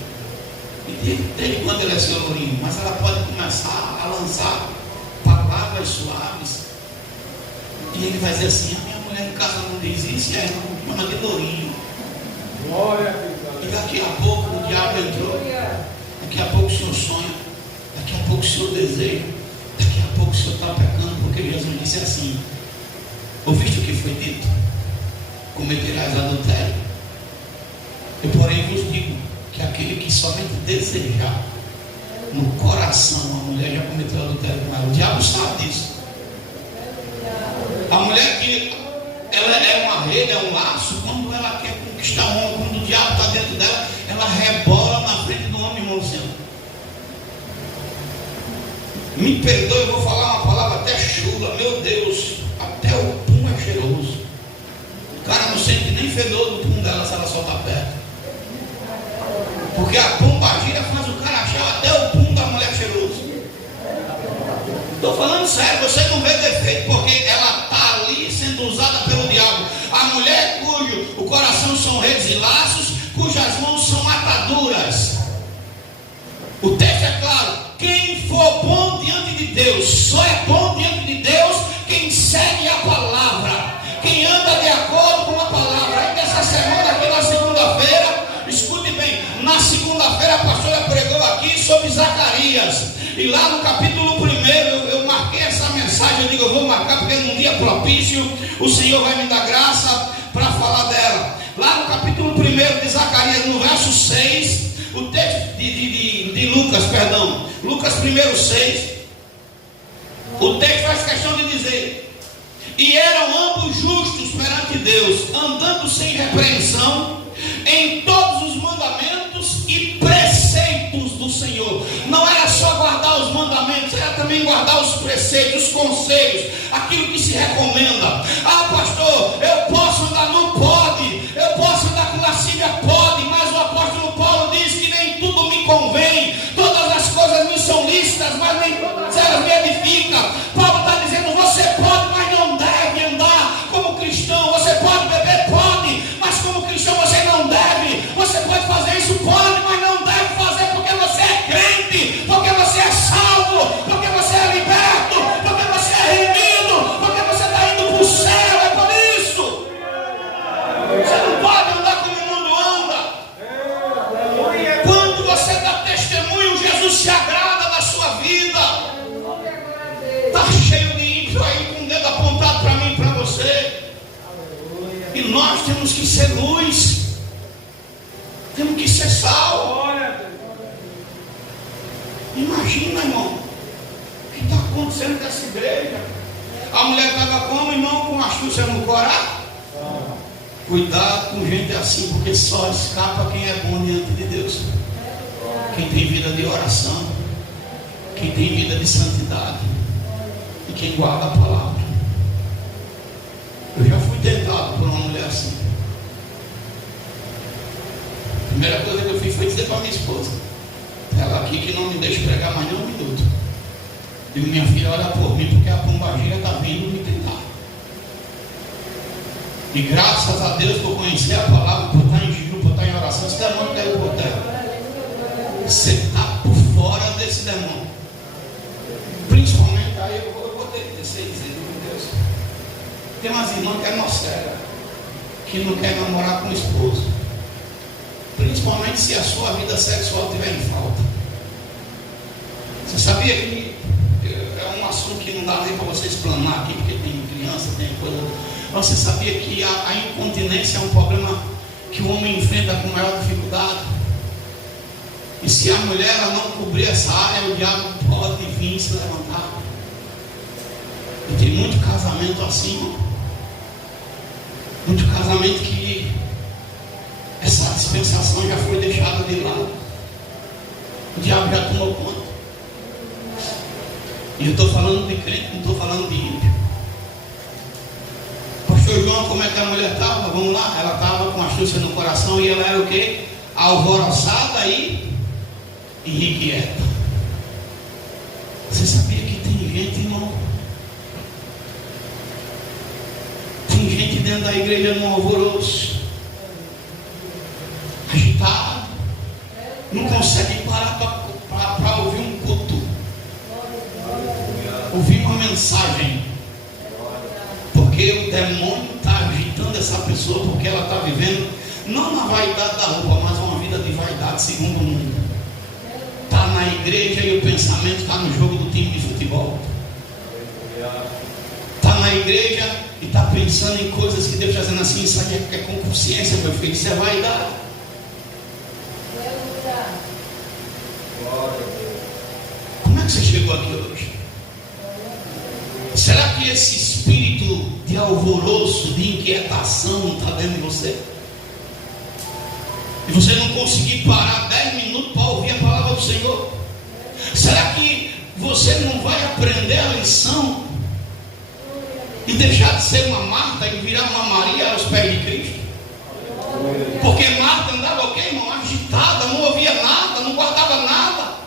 E desde quando ele é seu lourinho? Mas ela pode começar a lançar palavras suaves, e ele vai dizer assim: a minha mulher em casa não diz isso, e a irmã chama de lourinho. Glória a Deus. E daqui a pouco o diabo entrou, daqui a pouco o senhor sonha, daqui a pouco o senhor deseja, daqui a pouco o senhor está pecando, porque Jesus disse assim: ouviste o que foi dito? Cometerás adultério. Eu porém vos digo que aquele que somente desejar no coração, a mulher já cometeu adultério com ela. O diabo sabe disso. A mulher que ela é uma rede, é um laço, quando ela quer conquistar um homem, quando o diabo está dentro dela, ela rebola na frente do homem, irmão Senhor. Me perdoe, eu vou falar uma palavra até chula, meu Deus, até o pum é cheiroso. O cara não sente nem fedor do pum dela se ela só está perto. Porque a pombagira faz o cara achar até o pum da mulher cheiroso. Estou falando sério, você não vê defeito, porque ela está ali sendo usada pelo diabo. A mulher cujo o coração são redes e laços, cujas mãos são ataduras. O texto é claro: quem for bom diante de Deus, só é bom diante de Deus quem segue a palavra, quem anda de acordo com a palavra. Ainda essa semana aqui na segunda-feira, escute bem, na segunda-feira a pastora pregou aqui sobre Zacarias, e lá no capítulo 1 eu marquei essa mensagem. Eu digo, eu vou marcar porque num dia propício o Senhor vai me dar graça para falar dela. Lá no capítulo 1 de Zacarias, no verso 6, o texto de Lucas, perdão, Lucas 1:6, o texto faz questão de dizer: e eram ambos justos perante Deus, andando sem repreensão em todos os mandamentos e preceitos do Senhor. Não era só guardar os mandamentos, era também guardar os preceitos, os conselhos, aquilo que se recomenda. Ah, pastor, eu posso andar? Não pode. Eu posso andar com lascívia? Pode, mas o apóstolo Paulo diz que nem tudo me convém, todas as coisas me são lícitas, mas nem todas elas me edificam. Paulo está dizendo: você pode, mas não deve andar como cristão. Você pode beber? Pode, mas como cristão você não deve. Você pode fazer isso? Pode, mas não deve fazer, porque você é crente, porque você é salvo, porque você é liberto, porque você é redimido, porque você está indo para o céu. É por isso. E nós temos que ser luz. Temos que ser sal. Imagina, irmão, o que está acontecendo com essa igreja. A mulher estava como, irmão, com astúcia no coração. Cuidado com gente assim, porque só escapa quem é bom diante de Deus. Quem tem vida de oração, quem tem vida de santidade e quem guarda a palavra. Eu já fui tentado por uma mulher assim. A primeira coisa que eu fiz foi dizer para minha esposa: ela aqui que não me deixa pregar mais nem um minuto. Digo, minha filha, olha por mim, porque a pombagira está vindo me tentar. E graças a Deus por conhecer a palavra, por estar em jejum, por estar em oração, esse demônio caiu por terra. Você está por fora desse demônio. Principalmente aí eu vou ter que dizer, meu Deus. Tem umas irmãs que é nocega, que não quer namorar com o esposo. Principalmente se a sua vida sexual estiver em falta. Você sabia que é um assunto que não dá nem para você explanar aqui, porque tem criança, tem coisa. Mas você sabia que a incontinência é um problema que o homem enfrenta com maior dificuldade? E se a mulher ela não cobrir essa área, o diabo pode vir e se levantar. E tem muito casamento assim, irmão. Muito casamento que essa dispensação já foi deixada de lado. O diabo já tomou conta. E eu estou falando de crente, não estou falando de ímpio. Pastor João, como é que a mulher estava? Vamos lá, ela estava com astúcia no coração e ela era o quê? Alvoroçada e irrequieta. Você sabia que tem gente, irmão? Tem gente dentro da igreja no alvoroço, agitado, não consegue parar para ouvir um culto, ouvir uma mensagem, porque o demônio está agitando essa pessoa, porque ela está vivendo não na vaidade da roupa, mas uma vida de vaidade segundo o mundo. Está na igreja e o pensamento está no jogo do time de futebol. Está na igreja e está pensando em coisas que Deus está dizendo assim: isso aí é consciência, meu filho, isso é vaidade. Como é que você chegou aqui hoje? Será que esse espírito de alvoroço, de inquietação está dentro de você? E você não conseguir parar 10 minutos para ouvir a palavra do Senhor? Será que você não vai aprender a lição e deixar de ser uma Marta e virar uma Maria aos pés de Cristo? Porque Marta andava o quê, irmão? Agitada, não ouvia nada, não guardava nada.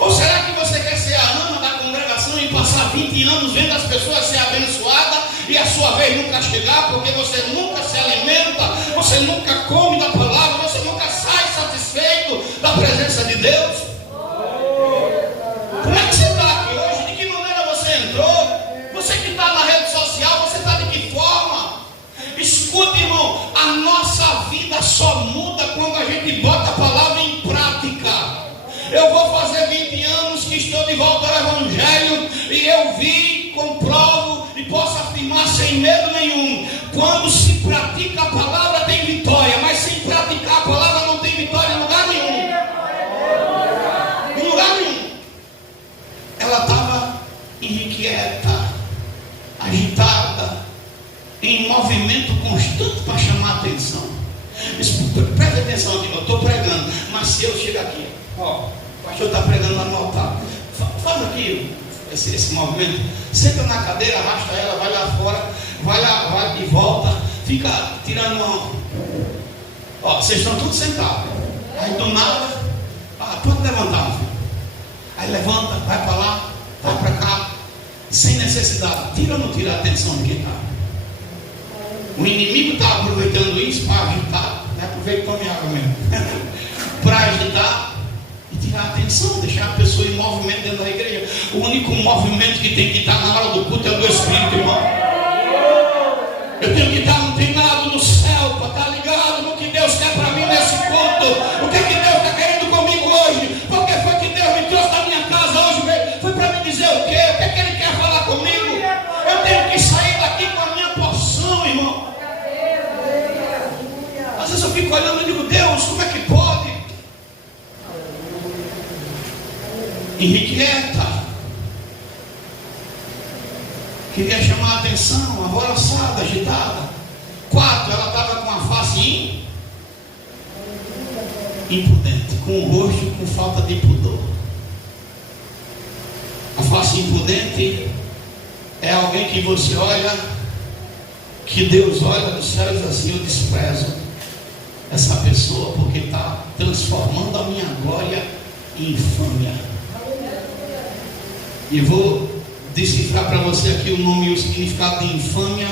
Ou será que você quer ser a Ana da congregação e passar 20 anos vendo as pessoas ser abençoadas e a sua vez nunca chegar, porque você nunca se alimenta, você nunca come da palavra, você nunca sai satisfeito da presença de Deus? Como é que você está aqui hoje? De que maneira você entrou? Você que está na rede social, você está de que forma? Escute, irmão, a nossa vida só muda quando a gente bota a palavra em prática. Eu vou fazer 20 anos que estou de volta ao Evangelho e eu vi, comprovo e posso afirmar sem medo nenhum: quando se pratica a palavra tem vitória, mas sem praticar a palavra não tem vitória em lugar nenhum. Em lugar nenhum. Ela estava inquieta, agitada, em movimento constante para chamar a atenção. Presta atenção aqui, eu estou pregando, mas se eu chegar aqui, ó, o pastor está pregando lá no altar, faz aqui esse movimento, senta na cadeira, arrasta ela, vai lá fora, vai lá, vai e volta, fica tirando uma. Ó, vocês estão todos sentados, aí do nada, pode levantar, meu filho. Aí levanta, vai para lá, vai para cá, sem necessidade. Tira ou não tira a atenção de quem está? O inimigo está aproveitando isso para agitar, aproveita para minha água mesmo, para agitar e tirar a atenção, deixar a pessoa em movimento dentro da igreja. O único movimento que tem que estar na hora do culto é o do Espírito, irmão. Eu tenho que estar antenado no céu para estar ligado no que Deus quer para mim nesse culto. O que Deus está querendo comigo hoje? Porque foi que Deus me trouxe da minha casa hoje? Foi para me dizer o quê? O que Ele quer falar comigo? Eu tenho que sair daqui com a minha porção, irmão. irrequieta, queria chamar a atenção, alvoroçada, agitada. 4, ela estava com a face impudente, com o rosto com falta de pudor. A face impudente é alguém que você olha, que Deus olha dos céus assim: eu desprezo essa pessoa porque está transformando a minha glória em infâmia. E vou decifrar para você aqui o nome e o significado de infâmia,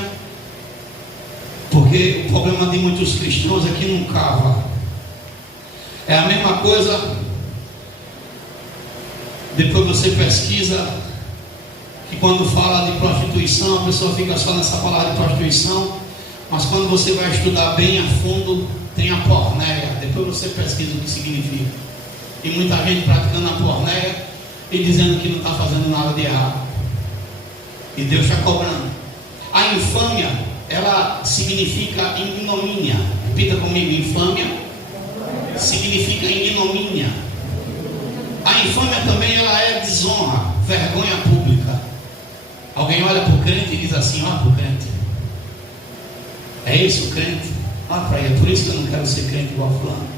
porque o problema de muitos cristãos é que não cava. É a mesma coisa, depois você pesquisa, que quando fala de prostituição, a pessoa fica só nessa palavra de prostituição, mas quando você vai estudar bem a fundo, tem a porneia. Depois você pesquisa o que significa. E muita gente praticando a porneia e dizendo que não está fazendo nada de errado, e Deus está cobrando. A infâmia, ela significa ignomínia. Repita comigo: infâmia significa ignomínia. A infâmia também ela é desonra, vergonha pública. Alguém olha para o crente e diz assim: olha para o crente, é esse o crente? Olha para ele, é por isso que eu não quero ser crente igual fulano.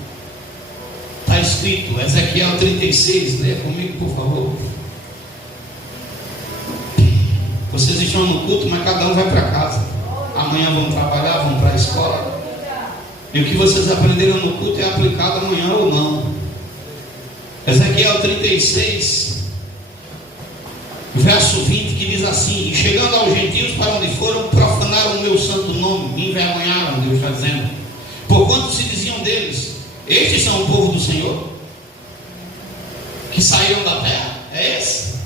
Está escrito, Ezequiel 36, leia comigo por favor. Vocês estão no culto, mas cada um vai para casa. Amanhã vão trabalhar, vão para a escola. E o que vocês aprenderam no culto é aplicado amanhã ou não. Ezequiel 36, verso 20, que diz assim: e chegando aos gentios para onde foram, profanaram o meu santo nome, me envergonharam, Deus está dizendo, porquanto se diziam deles: estes são o povo do Senhor, que saíram da terra. É esse?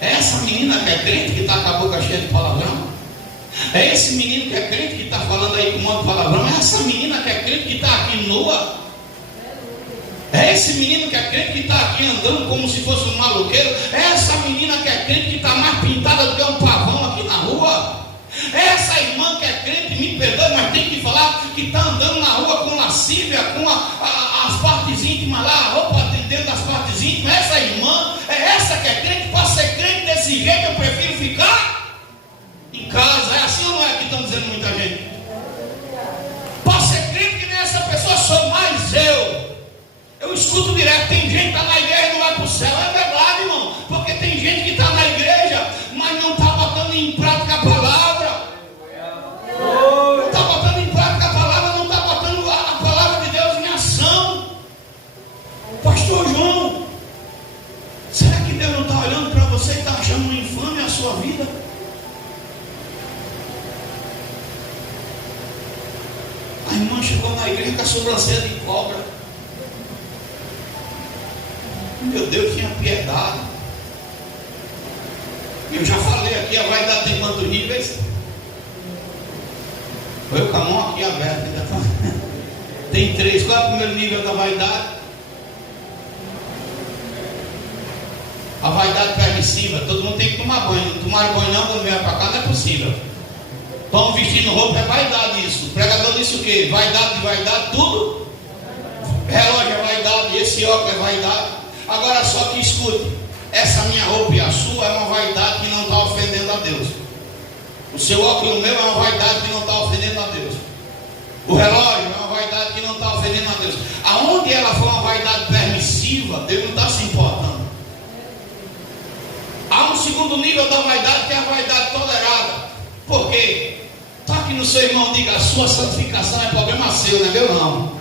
É essa menina que é crente, que está com a boca cheia de palavrão? É esse menino que é crente, que está falando aí com um monte de palavrão? É essa menina que é crente, que está aqui nua? É esse menino que é crente, que está aqui andando como se fosse um maloqueiro? É essa menina que é crente, que está mais pintada do que um pavão aqui na rua? É essa irmã que é crente, me perdoe, mas tem que falar, que está andando na rua com lascívia, com as partes íntimas lá, a roupa dentro das partes íntimas? Essa irmã, é essa que é crente? Para ser crente desse jeito, eu prefiro ficar em casa. É assim ou não é que estão dizendo muita gente? Para ser crente que nem essa pessoa, sou mais eu. Eu escuto direto, tem gente que está na igreja e não vai para o céu. É verdade, irmão, porque tem gente que está na igreja, mas não está botando em prática a palavra. Não está botando em prática a palavra, não está botando a palavra de Deus em ação. Pastor João, será que Deus não está olhando para você e está achando uma infâmia a sua vida? A irmã chegou na igreja com a sobrancelha de cobra. Meu Deus, tinha piedade. Eu já falei aqui, a vaidade tem quantos níveis? Eu com a mão aqui aberta. Tem 3. Qual é o primeiro nível da vaidade? A vaidade permissiva. Todo mundo tem que tomar banho. Não tomar banho não, quando vier para cá não é possível. Estão vestindo roupa, é vaidade isso. O pregador disse o quê? Vaidade de vaidade, tudo. Relógio é vaidade, esse óculos é vaidade. Agora só que escute, essa minha roupa e a sua é uma vaidade que não está ofendendo a Deus. O seu óculos e o meu é uma vaidade que não está ofendendo a Deus. O relógio é uma vaidade que não está ofendendo a Deus. Aonde ela for uma vaidade permissiva, Deus não está se importando. Há um segundo nível da vaidade, que é a vaidade tolerada. Por quê? Está aqui no seu irmão, diga: a sua santificação é problema seu, não é meu não.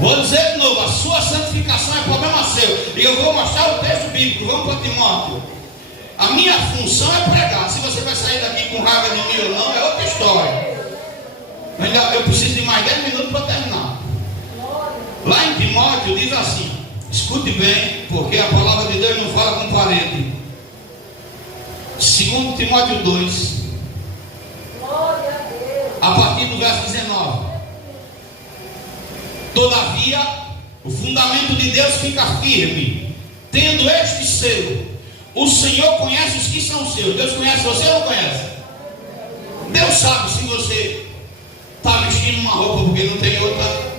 Vou dizer de novo: a sua santificação é problema seu. E eu vou mostrar o texto bíblico. Vamos para Timóteo. A minha função é pregar. Se você vai sair daqui com raiva de mim ou não, é outra história. Eu preciso de mais 10 minutos para terminar. Lá em Timóteo diz assim, escute bem, porque a palavra de Deus não fala com parede. 2 Timóteo 2, a partir do verso 19. Todavia, o fundamento de Deus fica firme, tendo este selo: o Senhor conhece os que são seus. Deus conhece você ou não conhece? Deus sabe se você está vestindo uma roupa porque não tem outra.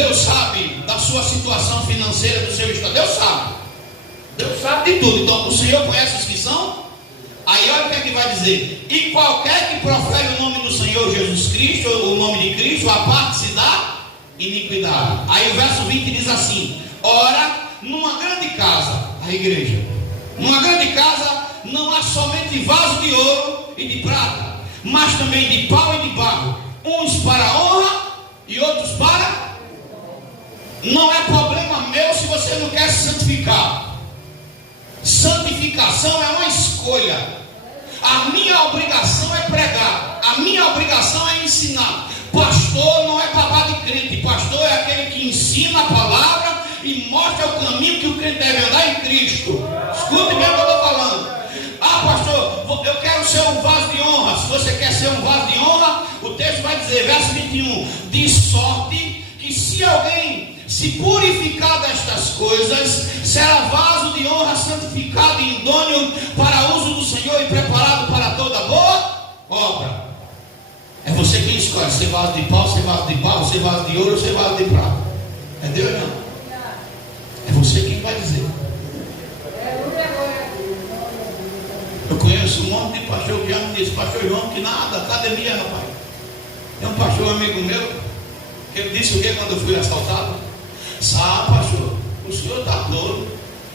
Deus sabe da sua situação financeira, do seu estado. Deus sabe. Deus sabe de tudo. Então o Senhor conhece os que são. Aí olha o que é que vai dizer: e qualquer que profere o nome do Senhor Jesus Cristo, ou o nome de Cristo, a parte-se da iniquidade. Aí o verso 20 diz assim: ora, numa grande casa, a igreja, numa grande casa não há somente vaso de ouro e de prata, mas também de pau e de barro, uns para a honra e outros para... Não é problema meu se você não quer se santificar. Santificação é uma escolha. A minha obrigação é pregar, a minha obrigação é ensinar. Pastor não é babá de crente, pastor é aquele que ensina a palavra e mostra o caminho que o crente deve andar em Cristo. Escute bem o que eu estou falando. Ah, pastor, eu quero ser um vaso de honra. Se você quer ser um vaso de honra, o texto vai dizer, verso 21, de sorte que se alguém se purificar destas coisas, será vaso de honra, santificado e idôneo para uso do Senhor e preparado para toda boa obra. É você quem escolhe, ser vaso de pau, ser vaso de barro, ser vaso de ouro, ser vaso de prata. É Deus não. É você quem vai dizer. Eu conheço um monte de pastor que já me disse, pastor João, que nada, academia, rapaz. É um pastor amigo meu, que ele disse o que quando eu fui assaltado? Sabe, pastor, o senhor está todo,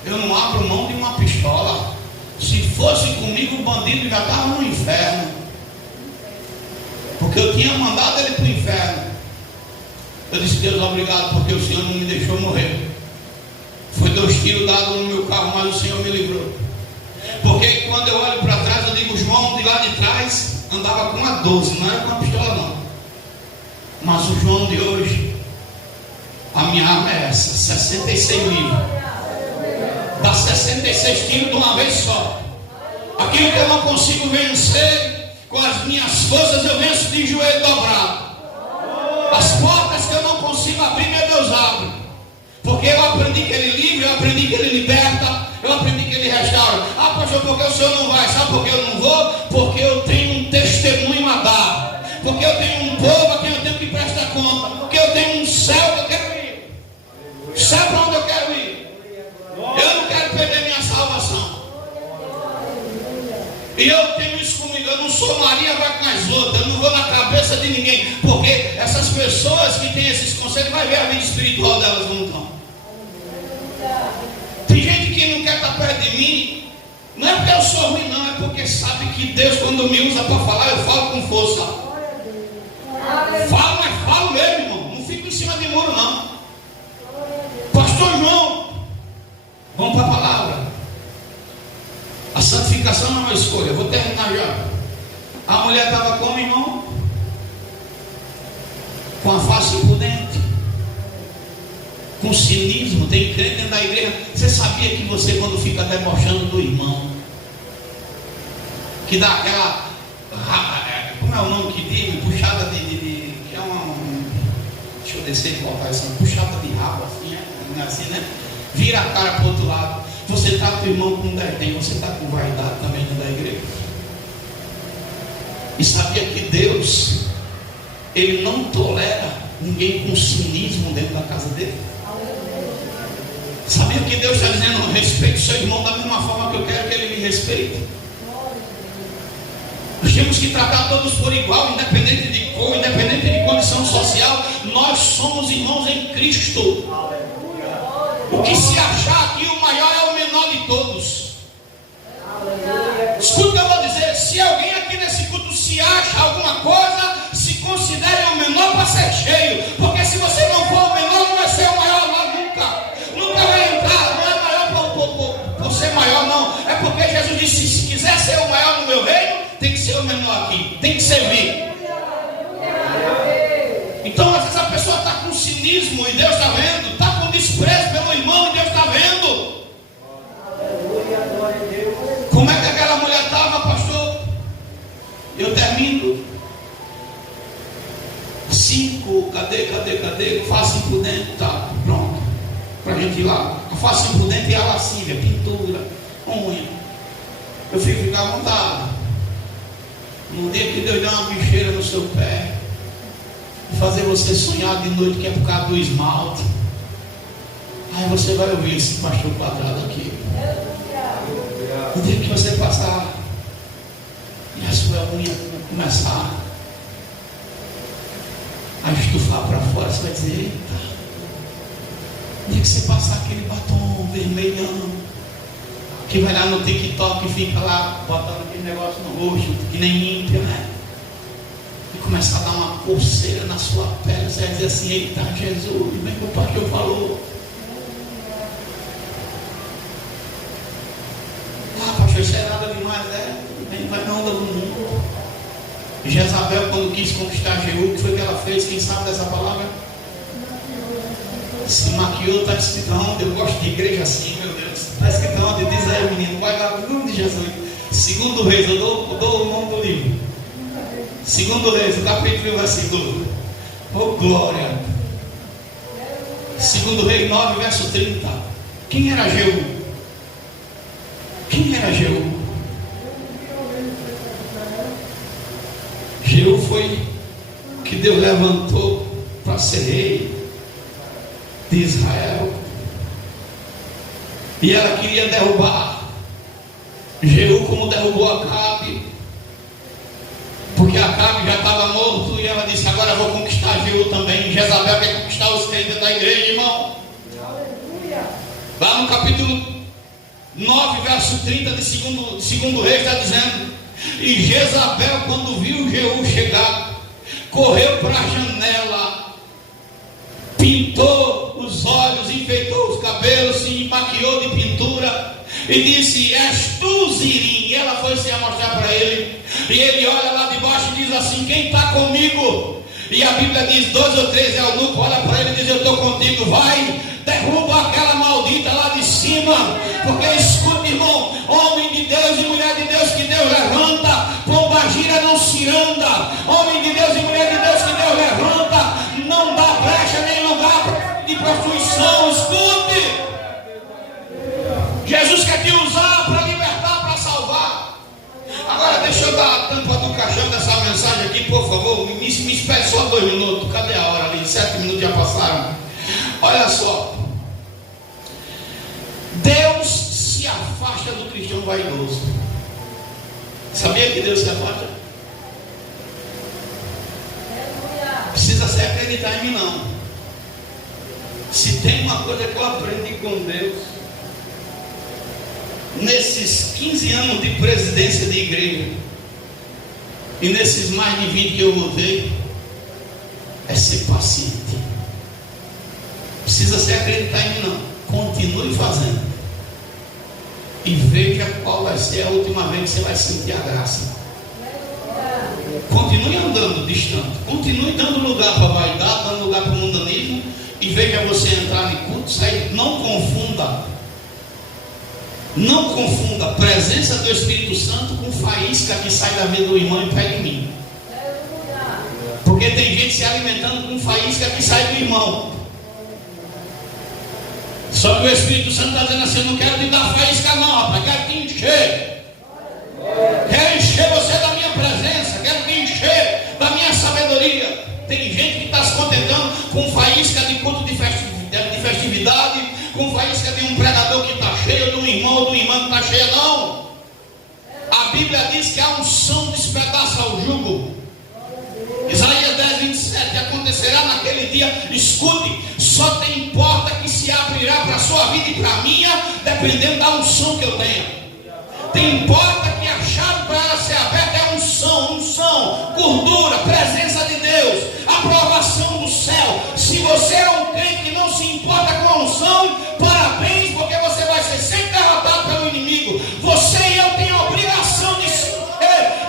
eu não abro mão de uma pistola. Se fosse comigo, o bandido já estava no inferno, porque eu tinha mandado ele para o inferno. Eu disse, Deus, obrigado, porque o Senhor não me deixou morrer. Foi 2 tiros dados no meu carro, mas o Senhor me livrou. Porque quando eu olho para trás, eu digo, João de lá de trás andava com uma 12, não era com uma pistola não. Mas o João de hoje, a minha arma é essa, 66 livros. Dá 66 tiros de uma vez só. Aquilo que eu não consigo vencer com as minhas forças, eu venço de joelho dobrado. As portas que eu não consigo abrir, meu Deus abre. Porque eu aprendi que Ele livra, eu aprendi que Ele liberta, eu aprendi que Ele restaura. Ah, pastor, por que o senhor não vai? Sabe por que eu não vou? Porque eu tenho um testemunho a dar. Porque eu tenho um povo a quem eu tenho que prestar conta. Porque eu tenho um céu que eu quero ir. Sabe para onde eu quero ir? Eu não quero perder minha salvação. E eu tenho isso comigo. Eu não sou Maria, vai com as outras. Eu não vou na cabeça de ninguém. Porque essas pessoas que têm esses conceitos, vai ver a vida espiritual delas não estão. Tem gente que não quer estar perto de mim. Não é porque eu sou ruim, não. É porque sabe que Deus, quando me usa para falar, eu falo com força. Falo, mas falo mesmo, irmão. Não fico em cima de muro, não. Pastor João, vamos para a palavra. A santificação não é uma escolha. Eu vou terminar já. A mulher estava como, irmão? Com a face impudente, com cinismo. Tem crente dentro da igreja. Você sabia que você, quando fica debochando do irmão, que dá aquela, como é o nome que diz? Puxada que é uma, deixa eu descer e voltar essa, puxada de rabo assim, né? Vira a cara para o outro lado. Você está com o irmão com desdém, você está com vaidade também dentro da igreja. E sabia que Deus, Ele não tolera ninguém com cinismo dentro da casa dele? Sabia que Deus está dizendo, respeite o seu irmão da mesma forma que eu quero que ele me respeite? Nós temos que tratar todos por igual, independente de cor, independente de condição social. Nós somos irmãos em Cristo. O que se achar aqui, o maior é o menor de todos. Escuta o que eu vou dizer. Se alguém aqui nesse culto se acha alguma coisa, se considere o menor para ser cheio. Porque se você não for o menor, não vai ser o maior lá nunca. Nunca vai entrar. Não é maior por ser maior, não. É porque Jesus disse, se quiser ser o maior no meu reino, tem que ser o menor aqui. Tem que servir. Então às vezes a pessoa está com cinismo e Deus está vendo. Está com desprezo pelo irmão e Deus está vendo. Como é que aquela mulher estava, pastor? Eu termino. 5, cadê? Face impudente, tá, pronto. Pra gente ir lá. A face impudente é a lascívia, pintura, unha. Eu fico à vontade. No dia que Deus der uma bicheira no seu pé, fazer você sonhar de noite que é por causa do esmalte. Aí você vai ouvir esse pastor quadrado aqui. O dia que você passar e a sua unha começar a estufar para fora, você vai dizer: eita. O dia que você passar aquele batom vermelhão, que vai lá no TikTok e fica lá botando aquele negócio no rosto, que nem ímpio, né? E começar a dar uma coceira na sua pele, você vai dizer assim: eita, Jesus, bem que o pastor falou. Ah, pastor, isso é nada demais, nem vai na onda do mundo. Jezabel, quando quis conquistar Jeú, o que foi que ela fez? Quem sabe dessa palavra? Se maquiou, está escrito onde? Eu gosto de igreja assim, meu Deus. Está escrito onde? Diz aí, menino, vai lá no nome de Jesus. Segundo Reis, eu dou o nome do livro. Segundo Reis, o capítulo e o versículo. Oh, glória. Segundo Reis 9, verso 30. Quem era Jeú? Quem era Jeú? Jeú foi que Deus levantou para ser rei de Israel. E ela queria derrubar Jeú, como derrubou Acabe, porque Acabe já estava morto. E ela disse: agora eu vou conquistar Jeú também. Jezabel quer conquistar os crentes da igreja, irmão. Lá no capítulo 9, verso 30 de segundo Reis, está dizendo: e Jezabel, quando viu Jeú chegar, correu para a janela, pintou os olhos, enfeitou os cabelos, se maquiou de pintura e disse: és tu, Zirim? E ela foi se mostrar para ele, e ele olha lá de baixo e diz assim: quem está comigo? E a Bíblia diz: 2 ou 3 eunucos olha para ele e diz: eu estou contigo. Vai, derruba aquela maldita lá de cima. Porque escuta, irmão, homem de Deus e mulher de Deus que Deus levanta, pombagira não se anda. Homem de Deus e mulher de Deus que Deus levanta, não dá brecha nem lugar de prostituição. Escute, Jesus quer te usar para libertar, para salvar. Agora deixa eu dar a tampa do caixão dessa mensagem aqui, por favor. Me espere só 2 minutos. Cadê a hora ali? 7 minutos já passaram. Olha só, Deus se afasta do cristão vaidoso. Sabia que Deus se afasta? Precisa se acreditar em mim, não. Se tem uma coisa que eu aprendi com Deus nesses 15 anos de presidência de igreja e nesses mais de 20 que eu voltei, é ser paciente. Precisa se acreditar em mim, não. Continue fazendo e veja qual vai ser a última vez que você vai sentir a graça. Continue andando distante, continue dando lugar para a vaidade, dando lugar para o mundanismo, e veja você entrar em culto, sair. Não confunda a presença do Espírito Santo com faísca que sai da vida do irmão e pega em mim. Porque tem gente se alimentando com faísca que sai do irmão. Só que o Espírito Santo está dizendo assim: eu não quero te dar faísca não, rapaz, quero te encher. Quero encher você da minha presença, quero te encher da minha sabedoria. Tem gente que está se contentando com faísca de culto de festividade, com faísca de um pregador que está cheio, de um irmão ou de uma irmã que está cheia. Não. A Bíblia diz que a unção despedaça o jugo. Isaías 10, 27, acontecerá naquele dia, escute, só tem porta que se abrirá para a sua vida e para a minha, dependendo da unção que eu tenha. Tem porta que a chave para ela ser aberta é unção, gordura, presença de Deus, aprovação do céu. Se você é um crente que não se importa com a unção, parabéns, porque você vai ser sempre derrotado pelo inimigo. Você e eu temos a obrigação de ser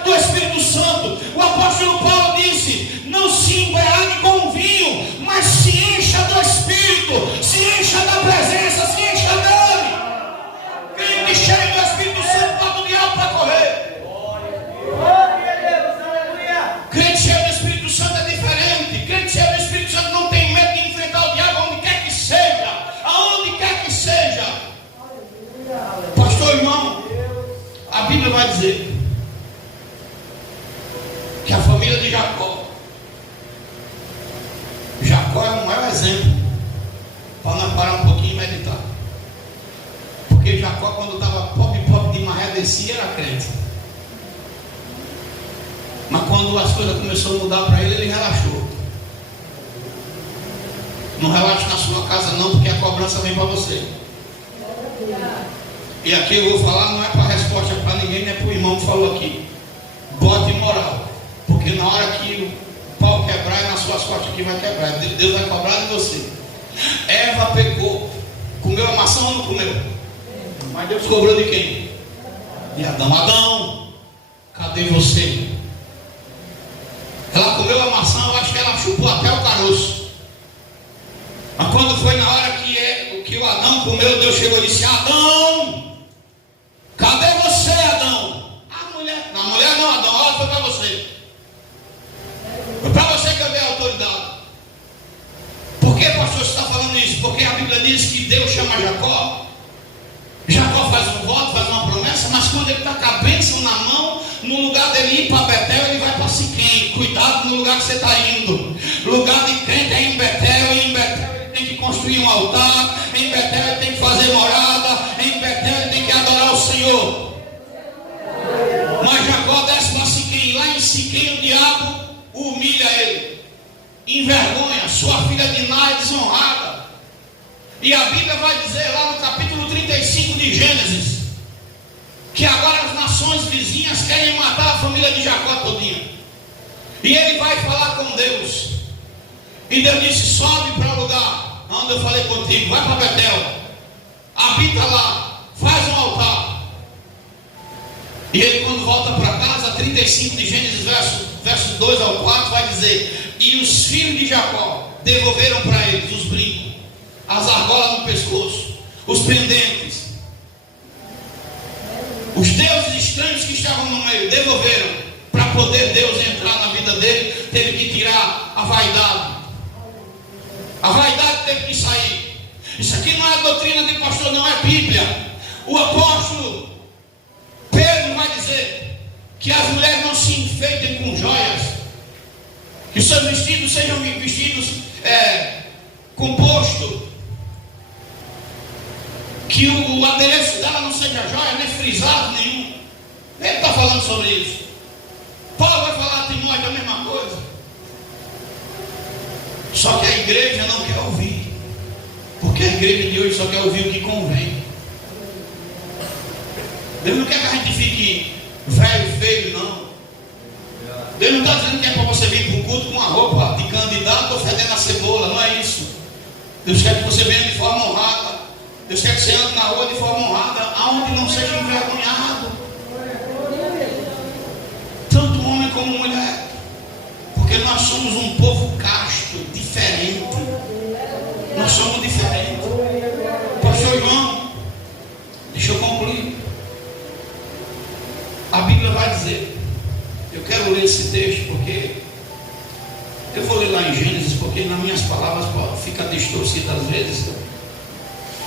do Espírito Santo. O apóstolo Paulo disse: não se embriague com vinho, mas se encha do Espírito, se encha da presença, se encha dele. Crente cheio do Espírito Santo, bota o diabo para correr. Crente cheio do Espírito Santo é diferente. Crente cheio do Espírito Santo não tem medo de enfrentar o diabo onde quer que seja, aonde quer que seja. Pastor, irmão, a Bíblia vai dizer que a família de Jacó Jacó é o maior exemplo para nós parar um pouquinho e meditar. Porque Jacó, quando estava pobre de maré, descia, era crente. Mas quando as coisas começaram a mudar para ele, ele relaxou. Não relaxe na sua casa não, porque a cobrança vem para você. E aqui eu vou falar, não é para resposta para ninguém, não é para o irmão que falou aqui. Bote moral. Porque na hora que o pau quebrar, é nas suas costas que vai quebrar. Deus vai cobrar de você. Eva pecou. Comeu a maçã ou não comeu? Mas Deus cobrou de quem? De Adão. Adão, cadê você? Ela comeu a maçã, eu acho que ela chupou até o caroço. Mas quando foi na hora que o Adão comeu, Deus chegou e disse: Adão, cadê você, Adão? A mulher não, Adão, olha, foi para você. Foi para você que eu dei a autoridade. Por que, pastor, você está falando isso? Porque a Bíblia diz que Deus chama Jacó. Jacó faz um voto, faz uma promessa, mas quando ele está com a bênção na mão, no lugar dele ir para Betel, ele vai para Siquém. Cuidado no lugar que você está indo. Lugar de crente é em Betel, e em Betel ele tem que construir um altar, em Betel ele tem que fazer morada, em Betel ele tem que adorar o Senhor. Mas Jacó desce para Siquém, lá em Siquém o diabo humilha ele, envergonha, sua filha Diná é desonrada. E a Bíblia vai dizer lá no capítulo 35 de Gênesis, que agora as nações vizinhas querem matar a família de Jacó todinha. E ele vai falar com Deus. E Deus disse: sobe para o lugar onde eu falei contigo, vai para Betel, habita lá, faz um altar. E ele, quando volta para casa, 35 de Gênesis, versos 2 ao 4, vai dizer: e os filhos de Jacó devolveram para eles os brincos, as argolas no pescoço, os pendentes, os deuses estranhos que estavam no meio, devolveram. Para poder Deus entrar na vida dele, teve que tirar a vaidade. A vaidade teve que sair. Isso aqui não é doutrina de pastor, não, é Bíblia. O apóstolo Pedro vai dizer que as mulheres não se enfeitem com joias, que seus vestidos sejam vestidos composto, que o adereço dela não seja joia, nem frisado nenhum. Ele está falando sobre isso. Paulo vai falar a Timóteo a mesma coisa. Só que a igreja não quer ouvir, porque a igreja de hoje só quer ouvir o que convém. Deus não quer que a gente fique velho, feio, não. Deus não está dizendo que é para você vir para o culto com uma roupa de candidato ou fedendo a cebola, não é isso. Deus quer que você venha de forma honrada. Deus quer que você ande na rua de forma honrada, aonde não seja envergonhado, tanto homem como mulher, porque nós somos um povo casto, diferente. Nós somos diferentes. Pastor João, deixa eu concluir. A Bíblia vai dizer, eu quero ler esse texto porque eu vou ler lá em Gênesis, porque nas minhas palavras fica distorcida às vezes.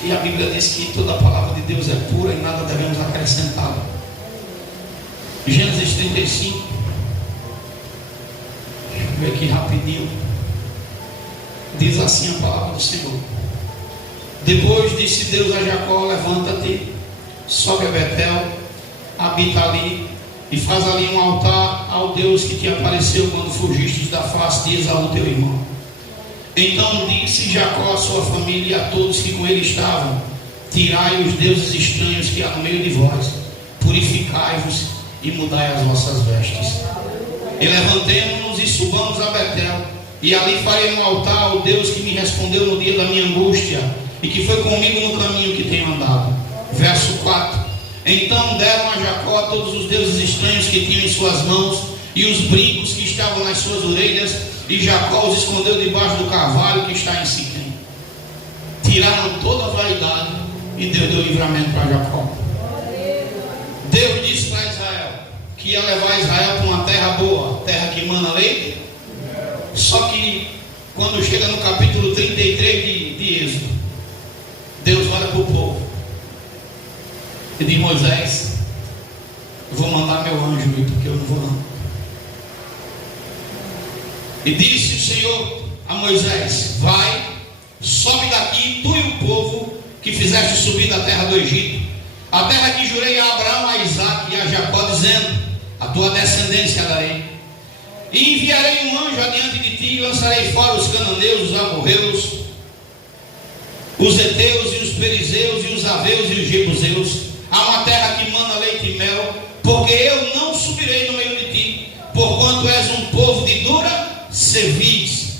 E a Bíblia diz que toda a palavra de Deus é pura e nada devemos acrescentá-la. Gênesis 35. Deixa eu ver aqui rapidinho. Diz assim a palavra do Senhor: depois disse Deus a Jacó: levanta-te, sobe a Betel, habita ali e faz ali um altar ao Deus que te apareceu quando fugistes da face de Esaú teu irmão. Então disse Jacó à sua família e a todos que com ele estavam: tirai os deuses estranhos que há no meio de vós, purificai-vos e mudai as vossas vestes. E levantemo-nos e subamos a Betel, e ali farei um altar ao Deus que me respondeu no dia da minha angústia e que foi comigo no caminho que tenho andado. Verso 4: então deram a Jacó todos os deuses estranhos que tinham em suas mãos e os brincos que estavam nas suas orelhas, e Jacó os escondeu debaixo do carvalho que está em Siquém. Tiraram toda a vaidade e Deus deu livramento para Jacó. Deus disse para Israel que ia levar Israel para uma terra boa, terra que mana leite. Só que quando chega no capítulo 33 de Êxodo, Deus olha para o povo e diz: Moisés, eu vou mandar meu anjo aí, porque eu não vou não. E disse o Senhor a Moisés: vai, sobe daqui, tu e o povo que fizeste subir da terra do Egito, a terra que jurei a Abraão, a Isaque e a Jacó, dizendo: a tua descendência darei. E enviarei um anjo adiante de ti, e lançarei fora os cananeus, os amorreus, os heteus e os perizeus e os aveus e os jebuseus, a uma terra que mana leite e mel, porque eu não subirei no meio de ti, porquanto és um povo de dura cerviz.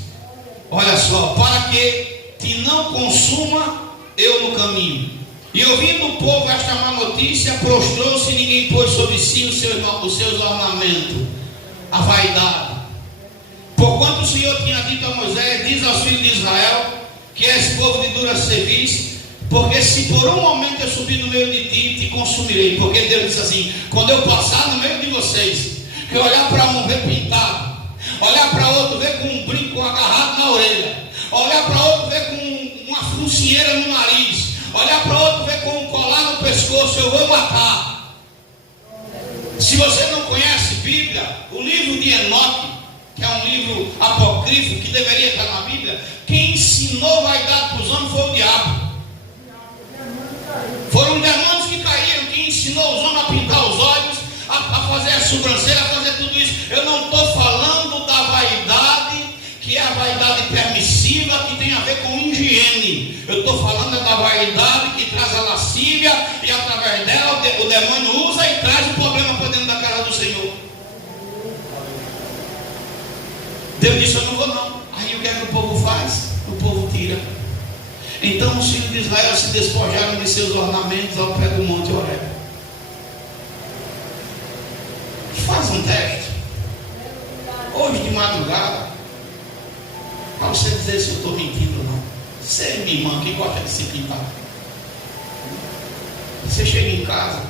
Olha só, para que te não consuma eu no caminho. E ouvindo o povo esta má notícia, prostrou-se e ninguém pôs sobre si os seus ornamentos, a vaidade. Porquanto o Senhor tinha dito a Moisés: diz aos filhos de Israel que és povo de dura cerviz, porque se por um momento eu subir no meio de ti, te consumirei. Porque Deus disse assim: quando eu passar no meio de vocês, que eu olhar para um ver pintado, olhar para outro ver com um brinco agarrado na orelha, olhar para outro ver com uma fruncieira no nariz, olhar para outro ver com um colar no pescoço, eu vou matar. Se você não conhece Bíblia, o livro de Enoque, que é um livro apócrifo que deveria estar na Bíblia, quem ensinou vaidade para os homens foi o diabo. Foram demônios que caíram. Quem ensinou os homens a pintar os olhos, a fazer a sobrancelha, a fazer tudo isso. Eu não estou falando da vaidade, que é a vaidade permissiva, que tem a ver com higiene. Eu estou falando da vaidade que traz a lascívia, e através dela o demônio usa e traz o problema para dentro da casa do Senhor. Deus disse: eu não vou não. Aí o que é que o povo faz? O povo tira. Então os filhos de Israel se despojaram de seus ornamentos ao pé do monte Horebe. Faz um teste hoje de madrugada, para você dizer se eu estou mentindo ou não. Você é minha irmã que gosta de se pintar. Você chega em casa,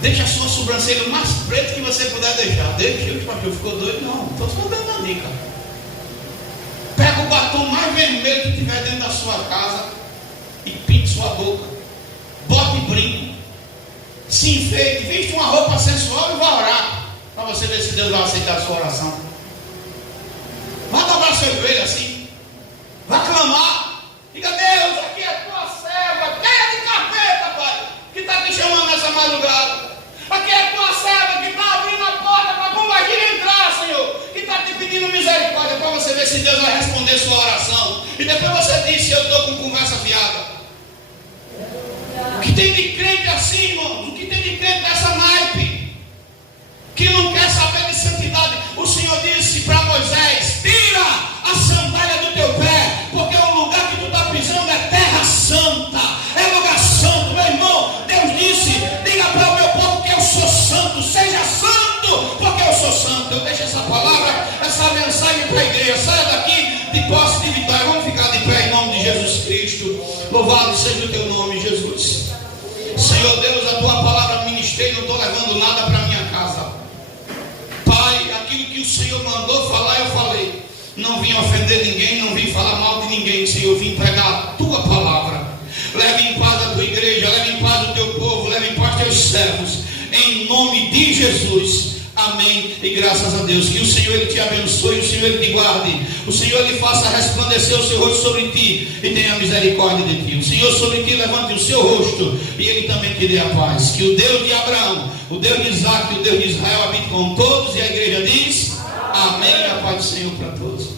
deixa a sua sobrancelha o mais preta que você puder deixar. Deixa, o pastor ficou doido? Não, estou só dando a dica. Pega o batom mais vermelho que tiver dentro da sua casa e pinte sua boca. Bote brinco, se enfeite, viste uma roupa sensual e vá orar, para você ver se Deus vai aceitar a sua oração. Vá dobrar seu joelho assim, vá clamar, diga: Deus, aqui é a tua serva, cheia de capeta, Pai, que está te chamando nessa madrugada. Aqui é a tua serva que está abrindo a porta para como vai entrar, Senhor, que está te pedindo misericórdia, para você ver se Deus vai responder sua oração. E depois você diz se eu estou com conversa fiada. O que tem de crente assim, irmão? O que tem de crente dessa naipe, que não quer saber de santidade? O Senhor disse para Moisés: tira a sandália do teu pé, porque o lugar que tu está pisando é terra santa, é lugar santo, meu irmão. Deus disse: diga para o meu povo que eu sou santo, seja santo, porque eu sou santo. Eu deixo essa palavra, essa mensagem para a igreja. Saia daqui de posse de vitória. Vamos ficar de pé em nome de Jesus Cristo. Louvado seja o teu nome, Jesus. Senhor Deus, a tua palavra ministrei, não estou levando nada para minha casa. Pai, aquilo que o Senhor mandou falar, eu falei. Não vim ofender ninguém, não vim falar mal de ninguém, Senhor. Vim pregar a tua palavra. Leve em paz a tua igreja, leve em paz o teu povo, leve em paz teus servos. Em nome de Jesus. Amém. E graças a Deus. Que o Senhor Ele te abençoe, o Senhor Ele te guarde, o Senhor Ele faça resplandecer o seu rosto sobre ti e tenha misericórdia de ti. O Senhor sobre ti levante o seu rosto e Ele também te dê a paz. Que o Deus de Abraão, o Deus de Isaque, o Deus de Israel habite com todos. E a igreja diz: amém. A paz do Senhor para todos.